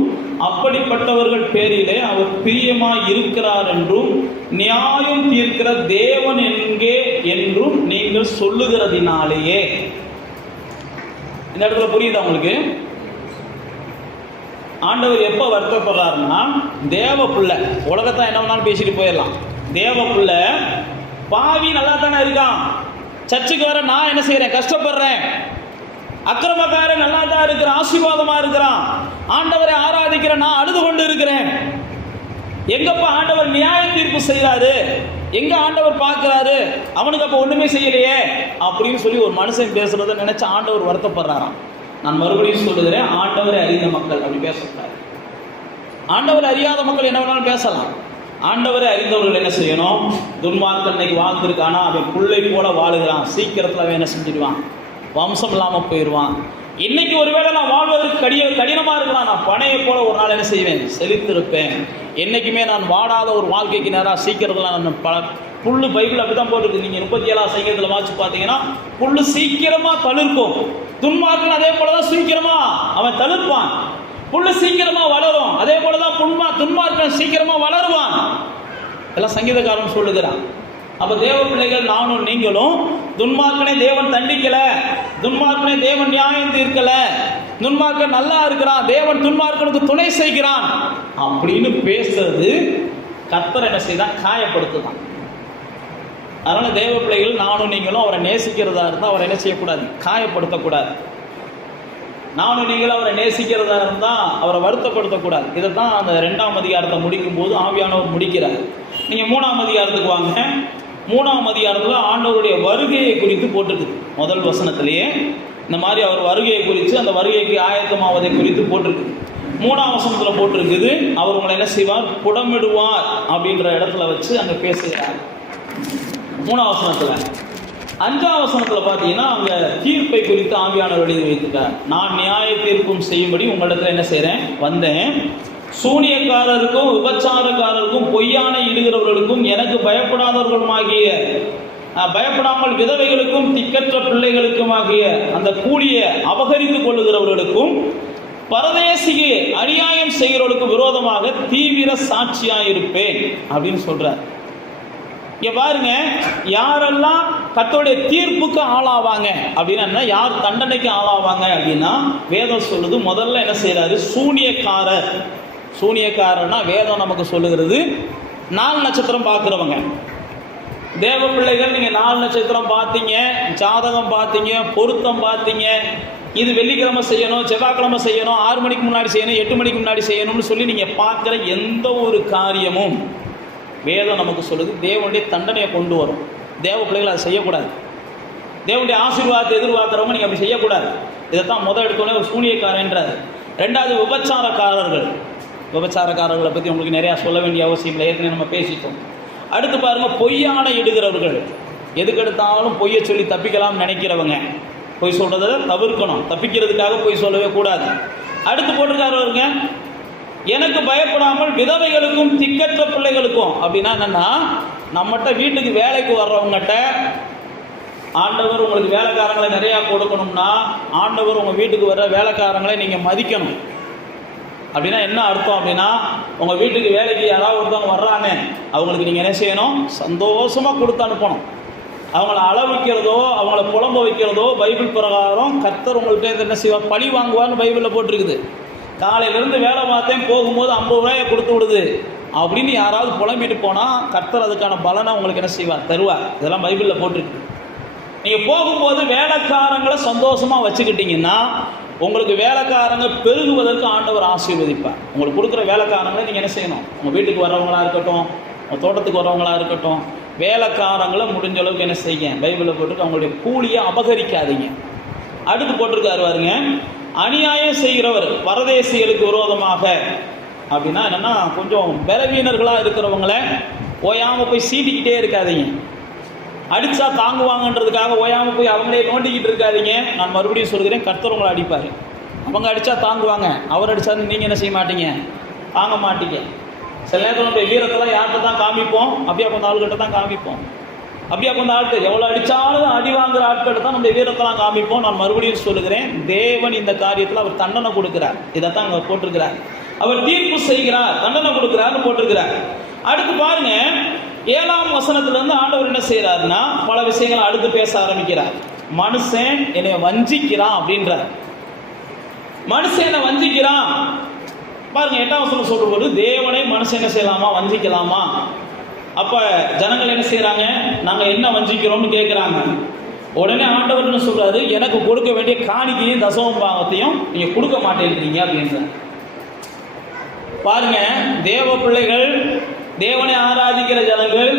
அப்படிப்பட்டவர்கள் பேரிலே அவர் பிரியமாய் இருக்கிறார் என்றும் நியாயம் தீர்க்கிற தேவன் என்கே என்றும் நீங்கள் சொல்லுகிறதினாலேயே. இந்த இடத்துல புரியுதா உங்களுக்கு? ஆண்டவர் எப்போ வருத்தப்படுறாருன்னா, தேவ பிள்ளை உலகத்தை என்ன வேணாலும் பேசிட்டு போயிடலாம், தேவ பிள்ளை பாவி நல்லா தானே இருக்கான், சர்ச்சுக்கு வர நான் என்ன செய்கிறேன், கஷ்டப்படுறேன், அக்கிரமக்காரன் நல்லா தான் இருக்கிறான், ஆசீர்வாதமாக இருக்கிறான், ஆண்டவரை ஆராதிக்கிற நான் அழுது கொண்டு இருக்கிறேன், எங்கப்பா ஆண்டவர் நியாய தீர்ப்பு செய்கிறாரு, எங்க ஆண்டவர் பார்க்கிறாரு, அவனுக்கு அப்போ ஒன்றுமே செய்யலையே அப்படின்னு சொல்லி ஒரு மனுஷன் பேசுறத நினைச்சு ஆண்டவர் வருத்தப்படுறாராம். நான் மறுபடியும் சொல்லுகிறேன், ஆண்டவரை அறிந்த மக்கள் அப்படி பேசக்கூடாது. ஆண்டவரை அறியாத மக்கள் என்ன வேணாலும் பேசலாம். ஆண்டவரை அறிந்தவர்கள் என்ன செய்யணும், துன்மார்க்கன் இன்னைக்கு வாழ்ந்திருக்கானா அவன் பிள்ளை போல வாழுகிறான், சீக்கிரத்தில் அவன் என்ன செஞ்சிடுவான், வம்சம் இல்லாமல் போயிடுவான். இன்னைக்கு ஒருவேளை நான் வாழ்வதற்கு கடினமாக இருக்கலாம், நான் பனையை போல ஒரு நாள் என்ன செய்வேன், செழித்திருப்பேன். என்றைக்குமே நான் வாடாத ஒரு வாழ்க்கைக்கு நேராக சீக்கிரத்தில் நான் புல்லு பைபிள் அப்படி தான் போட்டுருக்கு. நீங்கள் 37ஆம் சங்கீதத்தில் வாசிச்சு பார்த்தீங்கன்னா புல்லு சீக்கிரமாக தளிர்க்கும். துன்மார்க்கன் அதே போல தான் சீக்கிரமாக அவன் தளிர்ப்பான், புல்லு சீக்கிரமாக வளரும். அதே போல தான் துன்மார்க்கன் சீக்கிரமாக வளருவான். எல்லாம் சங்கீதக்காரன் சொல்லுகிறான். அப்போ தேவ பிள்ளைகள் நானும் நீங்களும் துன்மார்க்கனை தேவன் தண்டிக்கல, துன்மார்க்கனை தேவன் நியாயம் தீர்க்கல, துன்மார்க்கன் நல்லா இருக்கிறான், தேவன் துன்மார்க்கனுக்கு துணை செய்கிறான் அப்படின்னு பேசுறது கர்த்தர் என்ன செய்தான், காயப்படுத்துதான். அதனால தேவ பிள்ளைகள் நானும் நீங்களும் அவரை நேசிக்கிறதா இருந்தால் அவரை என்ன செய்யக்கூடாது, காயப்படுத்தக்கூடாது. நானும் நீங்களும் அவரை நேசிக்கிறதா இருந்தால் அவரை வருத்தப்படுத்தக்கூடாது. இதை தான் அந்த 2ஆம் அதிகாரத்தை முடிக்கும் போது ஆவியானவர் முடிக்கிறார். நீங்கள் 3ஆம் அதிகாரத்துக்கு வாங்க. 3ஆம் அதிகாரத்தில் ஆண்டவருடைய வருகையை குறித்து போட்டிருக்குது. முதல் வசனத்திலேயே இந்த மாதிரி அவர் வருகையை குறித்து, அந்த வருகைக்கு ஆயத்தமாவதை குறித்து போட்டிருக்குது. 3ஆம் வசனத்தில் போட்டிருக்குது, அவர் உங்களை என்ன செய்வார், புடமிடுவார் அப்படின்ற இடத்துல வச்சு அங்கே பேசுகிறார். 3ஆம் வசனத்தில். 5ஆம் வசனத்தில் பார்த்தீங்கன்னா அங்கே தீர்ப்பை குறித்து ஆவியானவர் எழுதி வைத்துட்டார். நான் நியாய தீர்ப்பும் செய்யும்படி உங்களிடத்தில் என்ன செய்கிறேன், வந்தேன். சூனியக்காரருக்கும் விபச்சாரக்காரருக்கும் பொய்யான இடுகிறவர்களுக்கும் எனக்கு பயப்படாதவர்களுமாகிய பயப்படாமல் விதவைகளுக்கும் திக்கற்ற பிள்ளைகளுக்கும் ஆகிய அந்த கூலிய அபகரித்து கொள்ளுகிறவர்களுக்கும் பரதேசிக்கு அநியாயம் செய்கிறவர்களுக்கு விரோதமாக தீவிர சாட்சியாயிருப்பேன் அப்படின்னு சொல்றார். இங்க பாருங்க, யாரெல்லாம் கர்த்தருடைய தீர்ப்புக்கு ஆளாவாங்க அப்படின்னா, யார் தண்டனைக்கு ஆளாவாங்க அப்படின்னா, வேதம் சொல்லுது முதல்ல என்ன செய்யறாரு, சூனியக்காரர். சூனியக்காரர்னா வேதம் நமக்கு சொல்லுகிறது 4 நட்சத்திரம் பார்க்குறவங்க. தேவ பிள்ளைகள், நீங்கள் 4 நட்சத்திரம் பார்த்தீங்க, ஜாதகம் பார்த்தீங்க, பொருத்தம் பார்த்தீங்க, இது வெள்ளிக்கிழமை செய்யணும், செவ்வாய்க்கிழமை செய்யணும், 6 மணிக்கு முன்னாடி செய்யணும், 8 மணிக்கு முன்னாடி செய்யணும்னு சொல்லி நீங்கள் பார்க்குற எந்த ஒரு காரியமும் வேதம் நமக்கு சொல்லுது தேவனுடைய தண்டனையை கொண்டு வரும். தேவ பிள்ளைகள் அதை செய்யக்கூடாது. தேவனுடைய ஆசீர்வாதத்தை எதிர்பார்க்குறவங்க நீங்கள் அப்படி செய்யக்கூடாது. இதைத்தான் முதல் எடுத்தோடனே ஒரு சூனியக்காரன்றார். 2வது விபச்சாரக்காரர்கள். விபச்சாரக்காரர்களை பற்றி உங்களுக்கு நிறையா சொல்ல வேண்டிய அவசியம் இல்லை, ஏற்கனவே நம்ம பேசிட்டோம். அடுத்து பாருங்கள், பொய்யான இடுகிறவர்கள். எதுக்கு எடுத்தாலும் பொய்யை சொல்லி தப்பிக்கலாம்னு நினைக்கிறவங்க. பொய் சொல்கிறத தவிர்க்கணும், தப்பிக்கிறதுக்காக பொய் சொல்லவே கூடாது. அடுத்து போட்டிருக்காருங்க, எனக்கு பயப்படாமல் விதவைகளுக்கும் திக்கற்ற பிள்ளைகளுக்கும். அப்படின்னா என்னன்னா, நம்மகிட்ட வீட்டுக்கு வேலைக்கு வர்றவங்ககிட்ட ஆண்டவர் உங்களுக்கு வேலைக்காரங்களை நிறையா கொடுக்கணும்னா ஆண்டவர் உங்கள் வீட்டுக்கு வர்ற வேலைக்காரங்களை நீங்கள் மதிக்கணும். அப்படின்னா என்ன அர்த்தம் அப்படின்னா, உங்கள் வீட்டுக்கு வேலைக்கு யாராவது ஒருத்தவங்க வர்றாங்க, அவங்களுக்கு நீங்கள் என்ன செய்யணும், சந்தோஷமாக கொடுத்து அனுப்பணும். அவங்கள அளவிக்கிறதோ அவங்கள புலம்ப வைக்கிறதோ பைபிள் பிரகாரம் கர்த்தர் உங்கள்கிட்ட என்ன செய்வார், பழி வாங்குவார்னு பைபிளில் போட்டிருக்குது. காலையிலேருந்து வேலை பார்த்தேன், போகும்போது 50 ரூபாயை கொடுத்து விடுது அப்படின்னு யாராவது புலம்பிட்டு போனால் கர்த்தர் அதுக்கான பலனை உங்களுக்கு என்ன செய்வார், தருவார். இதெல்லாம் பைபிளில் போட்டிருக்கு. நீங்கள் போகும்போது வேலைக்காரங்களை சந்தோஷமாக வச்சுக்கிட்டீங்கன்னா உங்களுக்கு வேலைக்காரங்க பெருகுவதற்கு ஆண்டவர் ஆசீர்வதிப்பார். உங்களுக்கு கொடுக்குற வேலைக்காரங்களை நீங்கள் என்ன செய்யணும், உங்கள் வீட்டுக்கு வர்றவங்களா இருக்கட்டும், உங்கள் தோட்டத்துக்கு வர்றவங்களா இருக்கட்டும், வேலைக்காரங்களை முடிஞ்ச அளவுக்கு என்ன செய்ய, பைபிளில் போட்டுருக்கு, அவங்களுடைய கூலியை அபகரிக்காதீங்க. அடுத்து போட்டிருக்காரு பாருங்க, அநியாயம் செய்கிறவர் பரதேசிகளுக்கு விரோதமாக. அப்படின்னா என்னென்னா, கொஞ்சம் பலவீனர்களாக இருக்கிறவங்கள ஓயாமல் போய் சீட்டிக்கிட்டே இருக்காதீங்க. அடித்தா தாங்குவாங்கன்றதுக்காக ஓயாமல் போய் அவங்களே நோண்டிக்கிட்டு இருக்காதீங்க. நான் மறுபடியும் சொல்கிறேன், கர்த்தர் உங்களை அடிப்பார். அவங்க அடித்தா தாங்குவாங்க, அவர் அடித்தாலும் நீங்கள் என்ன செய்ய மாட்டீங்க, தாங்க மாட்டீங்க. சில நேரத்தில் நம்முடைய வீரத்தெல்லாம் யார்கிட்ட தான் காமிப்போம், அப்படியே கொஞ்சம் ஆள்கிட்ட தான் காமிப்போம். அப்படியே கொஞ்சம் ஆட்கள் எவ்வளோ அடித்தாலும் அடி வாங்குற ஆட்கிட்ட தான் நம்முடைய வீரத்தெல்லாம் காமிப்போம். நான் மறுபடியும் சொல்லுகிறேன், தேவன் இந்த காரியத்தில் அவர் தண்டனை கொடுக்கிறார். இதைத்தான் அங்கே போட்டிருக்கிறார். அவர் தீர்ப்பு செய்கிறார், தண்டனை கொடுக்கிறார்னு போட்டிருக்கிறார். அடுத்து பாருங்க, 7ஆம் வசனத்திலிருந்து ஆண்டவர் என்ன செய்யறாருன்னா பல விஷயங்களை அடுத்து பேச ஆரம்பிக்கிறார். மனுஷன் என்னை வஞ்சிக்கிறான் அப்படின்றார். மனுஷன் என்ன வஞ்சிக்கிறான் பாருங்க. 8ஆம் வசனம் சொல்ற போது தேவனை மனுஷன் என்ன செய்யலாமா, வஞ்சிக்கலாமா? அப்ப ஜனங்கள் என்ன செய்யறாங்க, நாங்க என்ன வஞ்சிக்கிறோம்னு கேட்கிறாங்க. உடனே ஆண்டவர் என்ன சொல்றாரு, எனக்கு கொடுக்க வேண்டிய காணிக்கையும் தசம பாகத்தையும் நீங்க கொடுக்க மாட்டேன்றீங்க அப்படின்ற. பாருங்க, தேவ பிள்ளைகள், தேவனை ஆராதிக்கிற ஜனங்கள்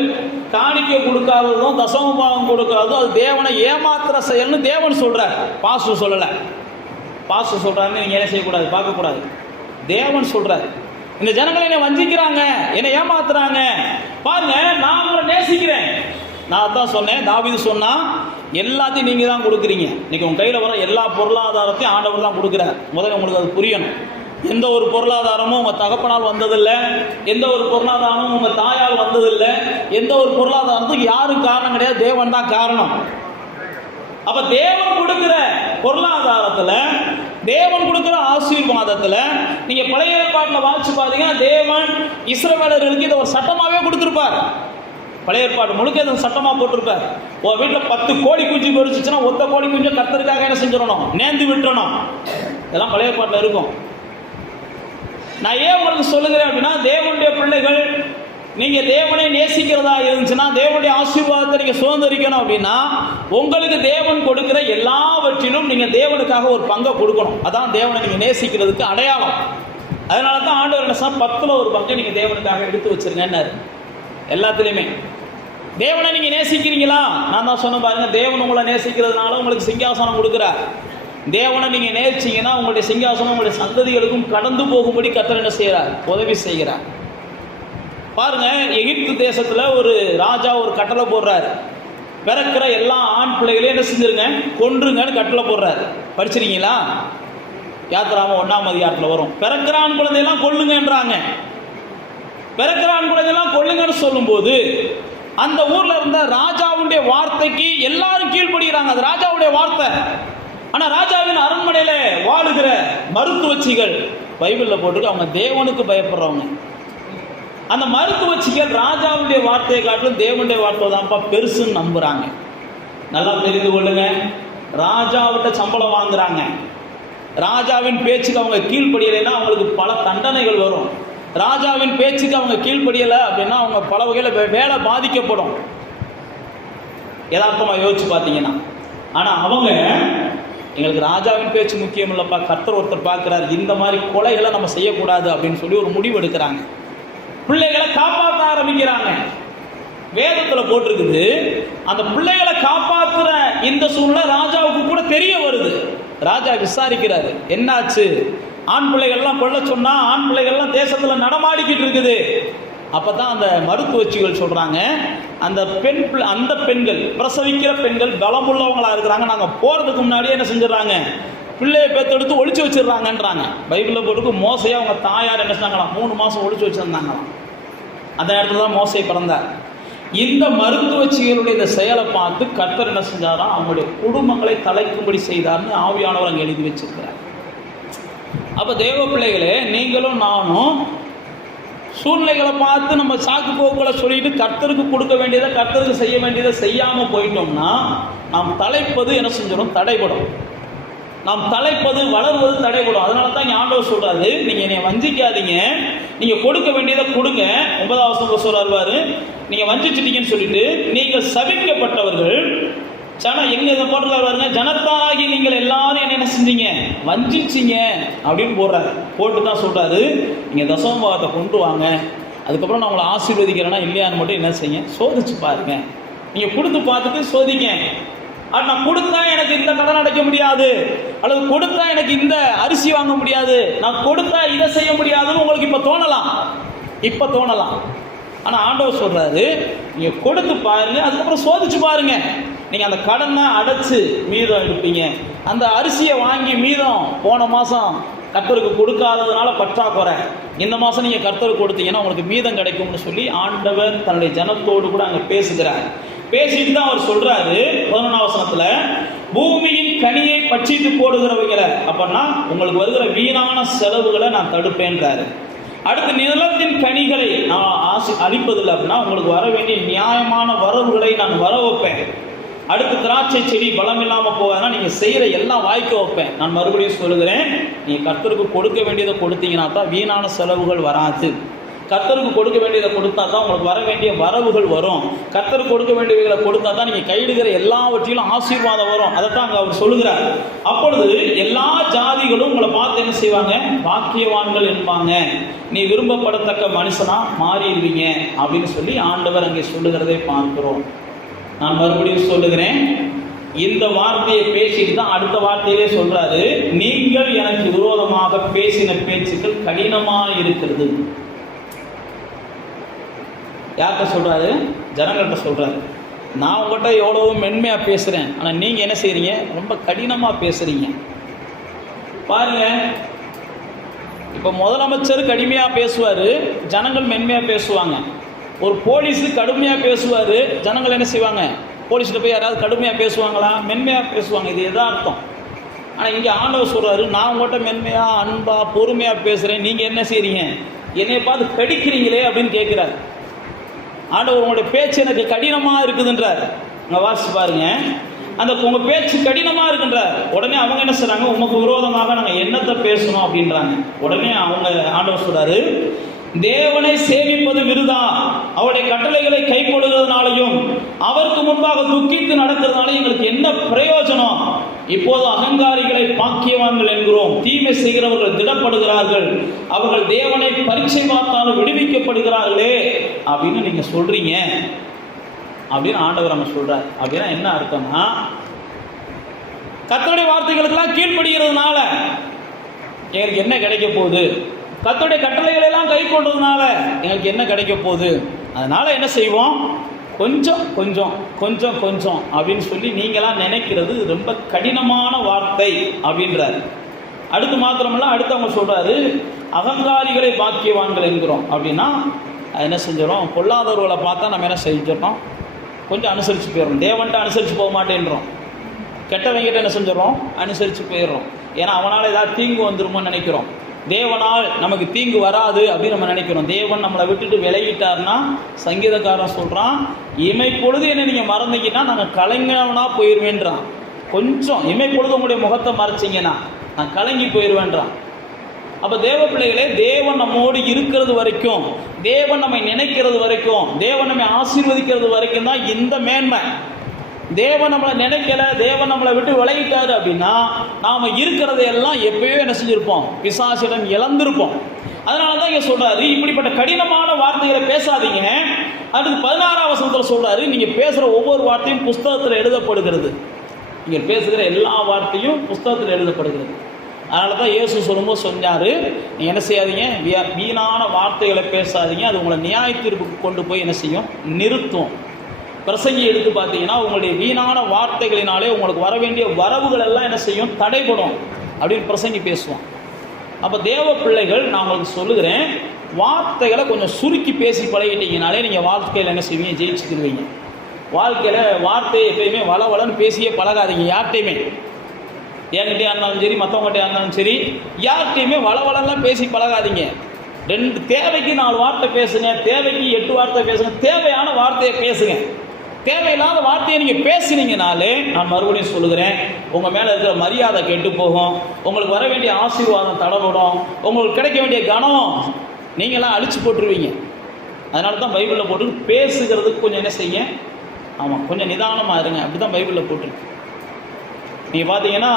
காணிக்கை கொடுக்காததும் தசம பாகம் கொடுக்காததும் அது தேவனை ஏமாத்துற செயல்னு தேவன் சொல்றார். பாஸ்டர் சொல்லலை. பாஸ்டர் சொல்றாருன்னு நீங்க என்ன செய்யக்கூடாது, பார்க்கக்கூடாது. தேவன் சொல்றாரு, இந்த ஜனங்களை என்னை வஞ்சிக்கிறாங்க, என்னை ஏமாத்துறாங்க. பாருங்க, நான் உங்களை நேசிக்கிறேன். நான் தான் சொன்னேன், தாவீது சொன்னா எல்லாத்தையும் நீங்க தான் கொடுக்குறீங்க. இன்னைக்கு உங்க கையில் வர எல்லா பொருளாதாரத்தையும் ஆண்டவர் தான் கொடுக்குறார். முதல்ல உங்களுக்கு அது புரியணும். எந்த ஒரு பொருளாதாரமும் உங்கள் தகப்பனால் வந்ததில்லை, எந்த ஒரு பொருளாதாரமும் உங்கள் தாயால் வந்ததில்லை, எந்த ஒரு பொருளாதாரத்துக்கு யாரும் காரணம் கிடையாது, தேவன் தான் காரணம். அப்ப தேவன் கொடுக்கிற பொருளாதாரத்தில், தேவன் கொடுக்கிற ஆசீர்வாதத்தில் நீங்க பழைய ஏற்பாட்டில் வாசிச்சு பார்த்தீங்கன்னா தேவன் இஸ்ரவேலர்களுக்கு இதை ஒரு சட்டமாகவே கொடுத்துருப்பார். பழைய ஏற்பாடு முழுக்க இதை சட்டமாக போட்டிருப்பார். உன் வீட்டில் 10 கோழி குஞ்சு பொறிச்சுன்னா ஒத்த கோழி குஞ்சு கர்த்தருக்காக என்ன செஞ்சிடணும், நேர்ந்து விட்டுறணும். இதெல்லாம் பழைய ஏற்பாட்டில் இருக்கும். நான் ஏன் உங்களுக்கு சொல்லுகிறேன் அப்படின்னா, தேவனுடைய பிள்ளைகள் நீங்க தேவனை நேசிக்கிறதா இருந்துச்சுன்னா, தேவனுடைய ஆசீர்வாதத்தை நீங்க சுதந்திரிக்கணும் அப்படின்னா, உங்களுக்கு தேவன் கொடுக்கிற எல்லாவற்றிலும் நீங்க தேவனுக்காக ஒரு பங்கை கொடுக்கணும். அதான் தேவனை நீங்க நேசிக்கிறதுக்கு அடையாளம். அதனால தான் ஆண்டவர் என்ன சொன்னா, 10ல் ஒரு பங்கை நீங்க தேவனுக்காக எடுத்து வச்சிருங்கன்னாரு. எல்லாத்துலேயுமே தேவனை நீங்க நேசிக்கிறீங்களா? நான் தான் சொன்ன பாருங்க, தேவன் உங்களை நேசிக்கிறதுனால உங்களுக்கு சிங்காசனம் கொடுக்குறார். தேவனை நீங்க நேசிச்சீங்கன்னா உங்களுடைய சிங்காசனம் உங்களுடைய சந்ததிகளுக்கும் கடந்து போகும்படி கர்த்தர் என்ன செய்கிறார், உதவி செய்கிறார். பாருங்க, எகிப்து தேசத்துல ஒரு ராஜா ஒரு கட்டளை போடுறாரு, பிறக்கிற எல்லா ஆண் பிள்ளைகளையும் என்ன செஞ்சிருங்க, கொன்றுங்கன்னு கட்டளை போடுறாரு. படிச்சிருக்கீங்களா? யாத்திராம 1ஆம் அதிகாரத்தில் வரும். பிறக்கிற ஆண் குழந்தையெல்லாம் கொல்லுங்கன்றாங்க. பிறக்கிற ஆண் குழந்தையெல்லாம் கொல்லுங்கன்னு சொல்லும்போது அந்த ஊர்ல இருந்த ராஜாவுடைய வார்த்தைக்கு எல்லாரும் கீழ்ப்படுகிறாங்க. அது ராஜாவுடைய வார்த்தை. ஆனா ராஜாவின் அரண்மனையில வாழுகிற மருத்துவச்சிகள், பைபிள்ல போட்டுருக்கு, அவங்க தேவனுக்கு பயப்படுறவங்க. அந்த மருத்துவச்சிகள் ராஜாவுடைய வார்த்தையை காட்டிலும் தேவனுடைய வார்த்தை தான்ப்பா பெருசுன்னு நம்புறாங்க. நல்லா தெரிந்து கொள்ளுங்க, ராஜாவிட்ட சம்பளம் வாங்குறாங்க. ராஜாவின் பேச்சுக்கு அவங்க கீழ்ப்படியலைன்னா அவங்களுக்கு பல தண்டனைகள் வரும். ராஜாவின் பேச்சுக்கு அவங்க கீழ்ப்படியலை அப்படின்னா அவங்க பல வகையில் வேலை பாதிக்கப்படும். யதார்த்தமாக யோசிச்சு பார்த்தீங்கன்னா. ஆனால் அவங்க எங்களுக்கு ராஜாவின் பேச்சு முக்கியம் இல்லைப்பா, கர்த்தர் ஒருத்தர் பார்க்குறாரு, இந்த மாதிரி கொலைகளை நம்ம செய்யக்கூடாது அப்படின்னு சொல்லி ஒரு முடிவு எடுக்கிறாங்க. பிள்ளைகளை காப்பாற்ற ஆரம்பிக்கிறாங்க. வேதத்தில் போட்டிருக்குது, அந்த பிள்ளைகளை காப்பாற்றுற இந்த சூழ்நிலை ராஜாவுக்கு கூட தெரிய வருது. ராஜா விசாரிக்கிறாரு, என்னாச்சு? ஆண் பிள்ளைகள்லாம் கொல்ல சொன்னா ஆண் பிள்ளைகள்லாம் தேசத்தில் நடமாடிக்கிட்டு இருக்குது. அப்பதான் அந்த மருத்துவச்சிகள் சொல்றாங்க, அந்த பெண்கள் பிரசவிக்கிற பெண்கள் பலமுள்ளவங்களா இருக்கிறாங்க. நாங்கள் போறதுக்கு முன்னாடியே என்ன செஞ்சிடறாங்க, பிள்ளையை பெற்றெடுத்து ஒழிச்சு வச்சிடுறாங்கன்றாங்க. பைபிளில் போட்டுக்கு மோசையை அவங்க தாயார் என்ன செஞ்சாங்களாம், 3 மாதம் ஒழிச்சு வச்சுருந்தாங்களாம். அந்த இடத்துல தான் மோசை பிறந்தார். இந்த மருத்துவச்சிகளுடைய இந்த செயலை பார்த்து கர்த்தர் என்ன செஞ்சாராம், அவங்களுடைய குடும்பங்களை தலைக்கும்படி செய்தார்னு ஆவியானவர் அங்கே எழுதி வச்சிருக்கிறார். அப்போ தேவ பிள்ளைகளே, நீங்களும் நானும் சூழ்நிலைகளை பார்த்து நம்ம சாக்கு போக்குகளை சொல்லிட்டு கர்த்தருக்கு கொடுக்க வேண்டியதை, கர்த்தருக்கு செய்ய வேண்டியதை செய்யாமல் போயிட்டோம்னா நாம் தலைப்பது என்ன செஞ்சிடும், தடைபடும். நாம் தலைப்பது, வளர்வது தடைபடும். அதனால தான் இங்கே ஆண்டவர் சொல்றாரு, நீங்கள் என்னை வஞ்சிக்காதீங்க, நீங்கள் கொடுக்க வேண்டியதை கொடுங்க. 9ஆம் வசனம் சொல்றாரு, நீங்கள் வஞ்சிச்சிட்டீங்கன்னு சொல்லிட்டு நீங்கள் சபிக்கப்பட்டவர்கள் எங்க இதை போட்டுருக்காரு, ஜனத்தாகி நீங்கள் எல்லாரும் என்ன செஞ்சீங்க, வஞ்சிச்சிங்க அப்படின்னு போடுறாரு. போட்டு தான் சொல்றாரு, நீங்கள் தசம பாகத்தை கொண்டு வாங்க, அதுக்கப்புறம் நான் உங்களை ஆசீர்வதிக்கிறேன்னா இல்லையான்னு மட்டும் என்ன செய்யுங்க, சோதிச்சு பாருங்க. நீங்கள் கொடுத்து பார்த்துட்டு சோதிங்க. நான் கொடுத்தா எனக்கு இந்த கடன் அடைக்க முடியாது, அல்லது கொடுத்தா எனக்கு இந்த அரிசி வாங்க முடியாது, நான் கொடுத்தா இதை செய்ய முடியாதுன்னு உங்களுக்கு இப்போ தோணலாம். ஆனால் ஆண்டவர் சொல்றாரு, நீங்கள் கொடுத்து பாருங்க, அதுக்கப்புறம் சோதிச்சு பாருங்க. நீங்கள் அந்த கடனை அடைச்சு மீதம் எடுப்பீங்க. அந்த அரிசியை வாங்கி மீதம் போன மாதம் கர்த்தருக்கு கொடுக்காததுனால பற்றாக்குறை, இந்த மாதம் நீங்கள் கர்த்தருக்கு கொடுத்தீங்கன்னா உங்களுக்கு மீதம் கிடைக்கும்னு சொல்லி ஆண்டவர் தன்னுடைய ஜனத்தோடு கூட அங்கே பேசுகிறார். பேசிட்டு தான் அவர் சொல்றாரு 11ஆம் வசனத்துல, பூமியின் கனியை பட்சித்து போடுகிறவங்களை, அப்படின்னா உங்களுக்கு வருகிற வீணான செலவுகளை நான் தடுப்பேன்றாரு. அடுத்து நிலத்தின் கனிகளை நான் அளிப்பதில்லை, அப்படின்னா உங்களுக்கு வர வேண்டிய நியாயமான வரவுகளை நான் வர வைப்பேன். அடுத்து திராட்சை செடி பலம் இல்லாமல் போவதுனா நீங்கள் செய்கிற எல்லாம் வாய்க்க வைப்பேன். நான் மறுபடியும் சொல்லுகிறேன், நீங்கள் கர்த்தருக்கு கொடுக்க வேண்டியதை கொடுத்தீங்கன்னா தான் வீணான செலவுகள் வராது. கர்த்தருக்கு கொடுக்க வேண்டியதை கொடுத்தா தான் உங்களுக்கு வர வேண்டிய வரவுகள் வரும். கர்த்தருக்கு கொடுக்க வேண்டியவைகளை கொடுத்தா தான் நீங்கள் கையிடுகிற எல்லாவற்றிலும் ஆசீர்வாதம் வரும். அதைத்தான் அங்கே அவர் சொல்லுகிறார். அப்பொழுது எல்லா ஜாதிகளும் உங்களை பார்த்து என்ன செய்வாங்க, பாக்கியவான்கள் என்பாங்க, நீ விரும்பப்படத்தக்க மனுஷனா மாறிடுவீங்க அப்படின்னு சொல்லி ஆண்டவர் அங்கே சொல்லுகிறதை பார்க்கிறோம். நான் மறுபடியும் சொல்லுகிறேன், இந்த வார்த்தையை பேசிட்டு தான் அடுத்த வார்த்தையிலே சொல்றாரு, நீங்கள் எனக்கு விரோதமாக பேசின பேச்சுக்கள் கடினமாக இருக்கிறது. யார்கிட்ட சொல்றாரு, ஜனங்கள்கிட்ட சொல்றாரு. நான் உங்கள்கிட்ட எவ்வளவோ மென்மையாக பேசுகிறேன், ஆனால் நீங்கள் என்ன செய்கிறீங்க, ரொம்ப கடினமாக பேசுகிறீங்க. பாருங்க, இப்போ முதலமைச்சர் கடுமையாக பேசுவார், ஜனங்கள் மென்மையாக பேசுவாங்க. ஒரு போலீஸு கடுமையாக பேசுவார், ஜனங்கள் என்ன செய்வாங்க, போலீஸ்கிட்ட போய் யாராவது கடுமையாக பேசுவாங்களா, மென்மையாக பேசுவாங்க. இது எதார்த்தம். ஆனால் இங்கே ஆண்டவர் சொல்கிறாரு, நான் உங்கள்கிட்ட மென்மையாக அன்பாக பொறுமையாக பேசுகிறேன், நீங்கள் என்ன செய்கிறீங்க, என்னை பார்த்து கடிக்கிறீங்களே அப்படின்னு கேட்குறாரு. ஆண்டவர் உங்களுடைய பேச்சு எனக்கு கடினமாக இருக்குதுன்றார். உங்கள் வாசிச்சு பாருங்க, அந்த உங்கள் பேச்சு கடினமாக இருக்குன்றார். உடனே அவங்க என்ன சொல்கிறாங்க, உமக்கு விரோதமாக நாங்கள் என்னத்தை பேசணும் அப்படின்றாங்க. உடனே அவங்க ஆண்டவர் சொல்கிறாரு, தேவனை சேவிப்பது விருதா, அவருடைய கட்டளைகளை கைக்கொள்கிறதுனாலையும் அவருக்கு முன்பாக துக்கித்து நடக்கிறதுனால எங்களுக்கு என்ன பிரயோஜனம்? இப்போது அகங்காரிகளை பாக்கியவான்கள் என்கிறோம், தீமை செய்கிறவர்கள் திடப்படுகிறார்கள், அவர்கள் தேவனை பரீட்சை பார்த்தாலும் விடுவிக்கப்படுகிறார்களே அப்படின்னு நீங்க சொல்றீங்க அப்படின்னு ஆண்டவர் நம்ம சொல்றார். அப்படின்னா என்ன அர்த்தம்னா, கர்த்தருடைய வார்த்தைகளுக்கெல்லாம் கீழ்ப்படுகிறதுனால எங்களுக்கு என்ன கிடைக்க போகுது, கர்த்தருடைய கட்டளைகளை எல்லாம் கை கொண்டதுனால எங்களுக்கு என்ன கிடைக்க போகுது, அதனால என்ன செய்வோம், கொஞ்சம் கொஞ்சம் கொஞ்சம் கொஞ்சம் அப்படின்னு சொல்லி நீங்களாம் நினைக்கிறது ரொம்ப கடினமான வார்த்தை அப்படின்றாரு. அடுத்து மாத்திரமல்ல, அடுத்து அவங்க சொல்றாரு, அகங்காரிகளை பாக்கியவான்கள் என்கிறோம். அப்படின்னா என்ன செஞ்சிடறோம், பொல்லாதவர்களை பார்த்தா நம்ம என்ன செஞ்சிடறோம், கொஞ்சம் அனுசரித்து போயிடுறோம். தேவன்ட்டு அனுசரித்து போக மாட்டேன்றோம், கெட்டவங்கிட்ட என்ன செஞ்சிடறோம், அனுசரித்து போயிடுறோம். ஏன்னா அவனால் ஏதாவது தீங்கு வந்துருமோன்னு நினைக்கிறோம். தேவனால் நமக்கு தீங்கு வராது அப்படின்னு நம்ம நினைக்கிறோம். தேவன் நம்மளை விட்டுட்டு விலகிட்டார்னா, சங்கீதக்காரன் சொல்கிறான், இமை பொழுது என்ன நீங்கள் மறந்தீங்கன்னா நாங்கள் கலங்கினவனாக போயிடுவேன்றான். கொஞ்சம் இமை பொழுது உங்களுடைய முகத்தை மறைச்சிங்கன்னா நான் கலங்கி போயிடுவேன்றான். அப்போ தேவ பிள்ளைகளே, தேவன் நம்மோடு இருக்கிறது வரைக்கும், தேவன் நம்மை நினைக்கிறது வரைக்கும், தேவன் நம்மை ஆசீர்வதிக்கிறது வரைக்கும் தான் இந்த மேன்மை. தேவன் நம்மளை நினைக்கல, தேவன் நம்மளை விட்டு விலகிட்டாரு அப்படின்னா நாம இருக்கிறதையெல்லாம் எப்பயோ என்ன செஞ்சிருப்போம், பிசாசிடம் இழந்திருப்போம். அதனால தான் இங்க சொல்றாரு, இப்படிப்பட்ட கடினமான வார்த்தைகளை பேசாதீங்க. அடுத்து 16ஆம் வசனத்தில் சொல்றாரு, நீங்க பேசுற ஒவ்வொரு வார்த்தையும் புஸ்தகத்தில் எழுதப்படுகிறது. நீங்க பேசுகிற எல்லா வார்த்தையும் புஸ்தகத்தில் எழுதப்படுகிறது. அதனால தான் இயேசு சொல்லும்போது சொன்னாரு, நீங்க என்ன செய்யாதீங்க, வீணான வார்த்தைகளை பேசாதீங்க, அது உங்களை நியாய தீர்ப்புக்கு கொண்டு போய் என்ன செய்யும், நிறுத்தும். பிரசங்கி எடுத்து பார்த்தீங்கன்னா உங்களுடைய வீணான வார்த்தைகளினாலே உங்களுக்கு வர வேண்டிய வரவுகள் எல்லாம் என்ன செய்யும், தடைபடும். அப்படின்னு பிரசங்கி பேசுவான். அப்போ தேவ பிள்ளைகள் நான் உங்களுக்கு சொல்லுகிறேன், வார்த்தைகளை கொஞ்சம் சுருக்கி பேசி பழகிட்டீங்கனாலே நீங்கள் வாழ்க்கையில் என்ன செய்வீங்க, ஜெயிச்சுக்கிடுவீங்க. வாழ்க்கையில் வார்த்தையை எப்பயுமே வளவளன்னு பேசியே பழகாதீங்க. யார்கிட்டையுமே, என்கிட்டயா இருந்தாலும் சரி, மற்றவங்ககிட்டயா இருந்தாலும் சரி, யார்கிட்டையுமே வளவளன்லாம் பேசி பழகாதீங்க. தேவைக்கு 4 வார்த்தை பேசுங்க, தேவைக்கு 8 வார்த்தை பேசுங்க, தேவையான வார்த்தையை பேசுங்க. தேவையில்லாத வார்த்தையை நீங்கள் பேசினீங்கனாலே, நான் மறுபடியும் சொல்லுகிறேன், உங்கள் மேலே இருக்கிற மரியாதை கெட்டு போகும், உங்களுக்கு வர வேண்டிய ஆசீர்வாதம் தடைபடும், உங்களுக்கு கிடைக்க வேண்டிய கனம் நீங்களாம் அழிச்சு போட்டுருவீங்க. அதனால தான் பைபிளில் போட்டு பேசுகிறதுக்கு கொஞ்சம் என்ன செய்ய, ஆமாம், கொஞ்சம் நிதானமாக இருங்க. அப்படி தான் பைபிளில் போட்டிருக்கு. நீங்கள் பார்த்தீங்கன்னா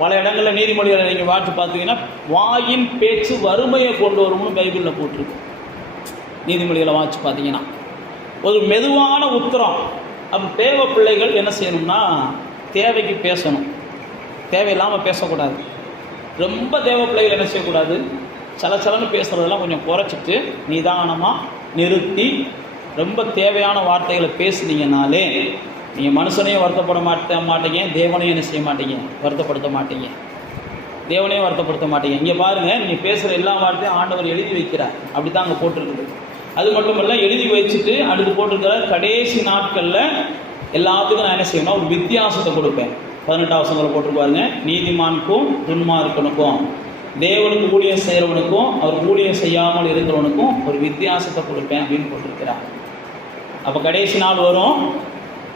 பல இடங்களில் நீதிமொழிகளை நீங்கள் வாட்டு பார்த்தீங்கன்னா வாயின் பேச்சு வறுமையை கொண்டு வரும்னு பைபிளில் போட்டிருக்கு. நீதிமொழிகளை வாட்சி பார்த்தீங்கன்னா ஒரு மெதுவான உத்தரம். அப்போ தேவ பிள்ளைகள் என்ன செய்யணும்னா தேவைக்கு பேசணும், தேவையில்லாமல் பேசக்கூடாது. ரொம்ப தேவ பிள்ளைகள் என்ன செய்யக்கூடாது, சலச்சலன்னு பேசுகிறதெல்லாம் கொஞ்சம் குறைச்சிட்டு நிதானமாக நிறுத்தி ரொம்ப தேவையான வார்த்தைகளை பேசுனீங்கனாலே நீங்கள் மனுஷனையும் வருத்தப்பட மாட்டீங்க, தேவனையும் என்ன செய்ய மாட்டீங்க, வருத்தப்படுத்த மாட்டீங்க, தேவனையும் வருத்தப்படுத்த மாட்டீங்க. இங்கே பாருங்கள், நீங்கள் பேசுகிற எல்லா வார்த்தையும் ஆண்டவர் எழுதி வைக்கிறார். அப்படி தான் அங்கே போட்டிருக்குது. அது மட்டும் இல்லை, எழுதி வச்சுட்டு அடுத்து போட்டிருக்கிற கடைசி நாட்களில் எல்லாத்துக்கும் நான் என்ன செய்யணும், ஒரு வித்தியாசத்தை கொடுப்பேன். 18ஆம் வசனத்தில் போட்டிருப்பாருங்க, நீதிமானுக்கும் துன்மார்க்கனுக்கும், தேவனுக்கு ஊழியம் செய்கிறவனுக்கும் அவர் ஊழியம் செய்யாமல் இருக்கிறவனுக்கும் ஒரு வித்தியாசத்தை கொடுப்பேன் அப்படின்னு போட்டிருக்கிறார். அப்போ கடைசி நாள் வரும்,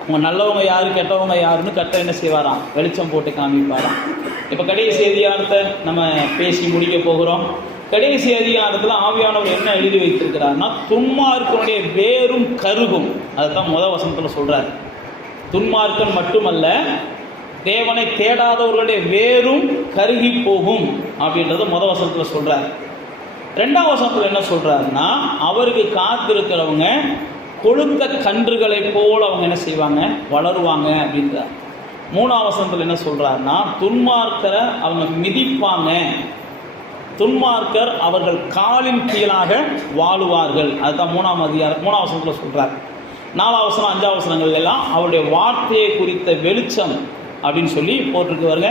உங்கள் நல்லவங்க யார் கெட்டவங்க யாருன்னு கட்ட என்ன செய்வாராம், வெளிச்சம் போட்டு காமிப்பாராம். இப்போ கடைசி அதிகாரத்தை நம்ம பேசி முடிக்க போகிறோம். கடைசி அதிகாரத்தில் ஆவியானவர் என்ன எழுதி வைத்திருக்கிறார்னா, துன்மார்க்கனுடைய வேரும் கருகும். அதுதான் முதல் வசனத்தில் சொல்கிறார். துன்மார்க்கன் மட்டுமல்ல, தேவனை தேடாதவர்களுடைய வேரும் கருகி போகும் அப்படின்றத முதல் வசனத்தில் சொல்கிறார். 2ஆம் வசனத்தில் என்ன சொல்கிறாருன்னா, அவருக்கு காத்திருக்கிறவங்க கொழுத்த கன்றுகளை போல் அவங்க என்ன செய்வாங்க, வளருவாங்க அப்படின்றார். 3ஆம் வசனத்தில் என்ன சொல்கிறாருன்னா, துன்மார்க்கரை அவங்க மிதிப்பாங்க, துன்மார்க்கர் அவர்கள் காலின் கீழாக வாழுவார்கள். அதுதான் 3ஆம் வசனத்தில் சொல்கிறார். 4ஆம் வசனம் 5ஆம் வசனங்கள் எல்லாம் அவருடைய வார்த்தையை குறித்த வெளிச்சம் அப்படின்னு சொல்லி போட்டிருக்குவாருங்க.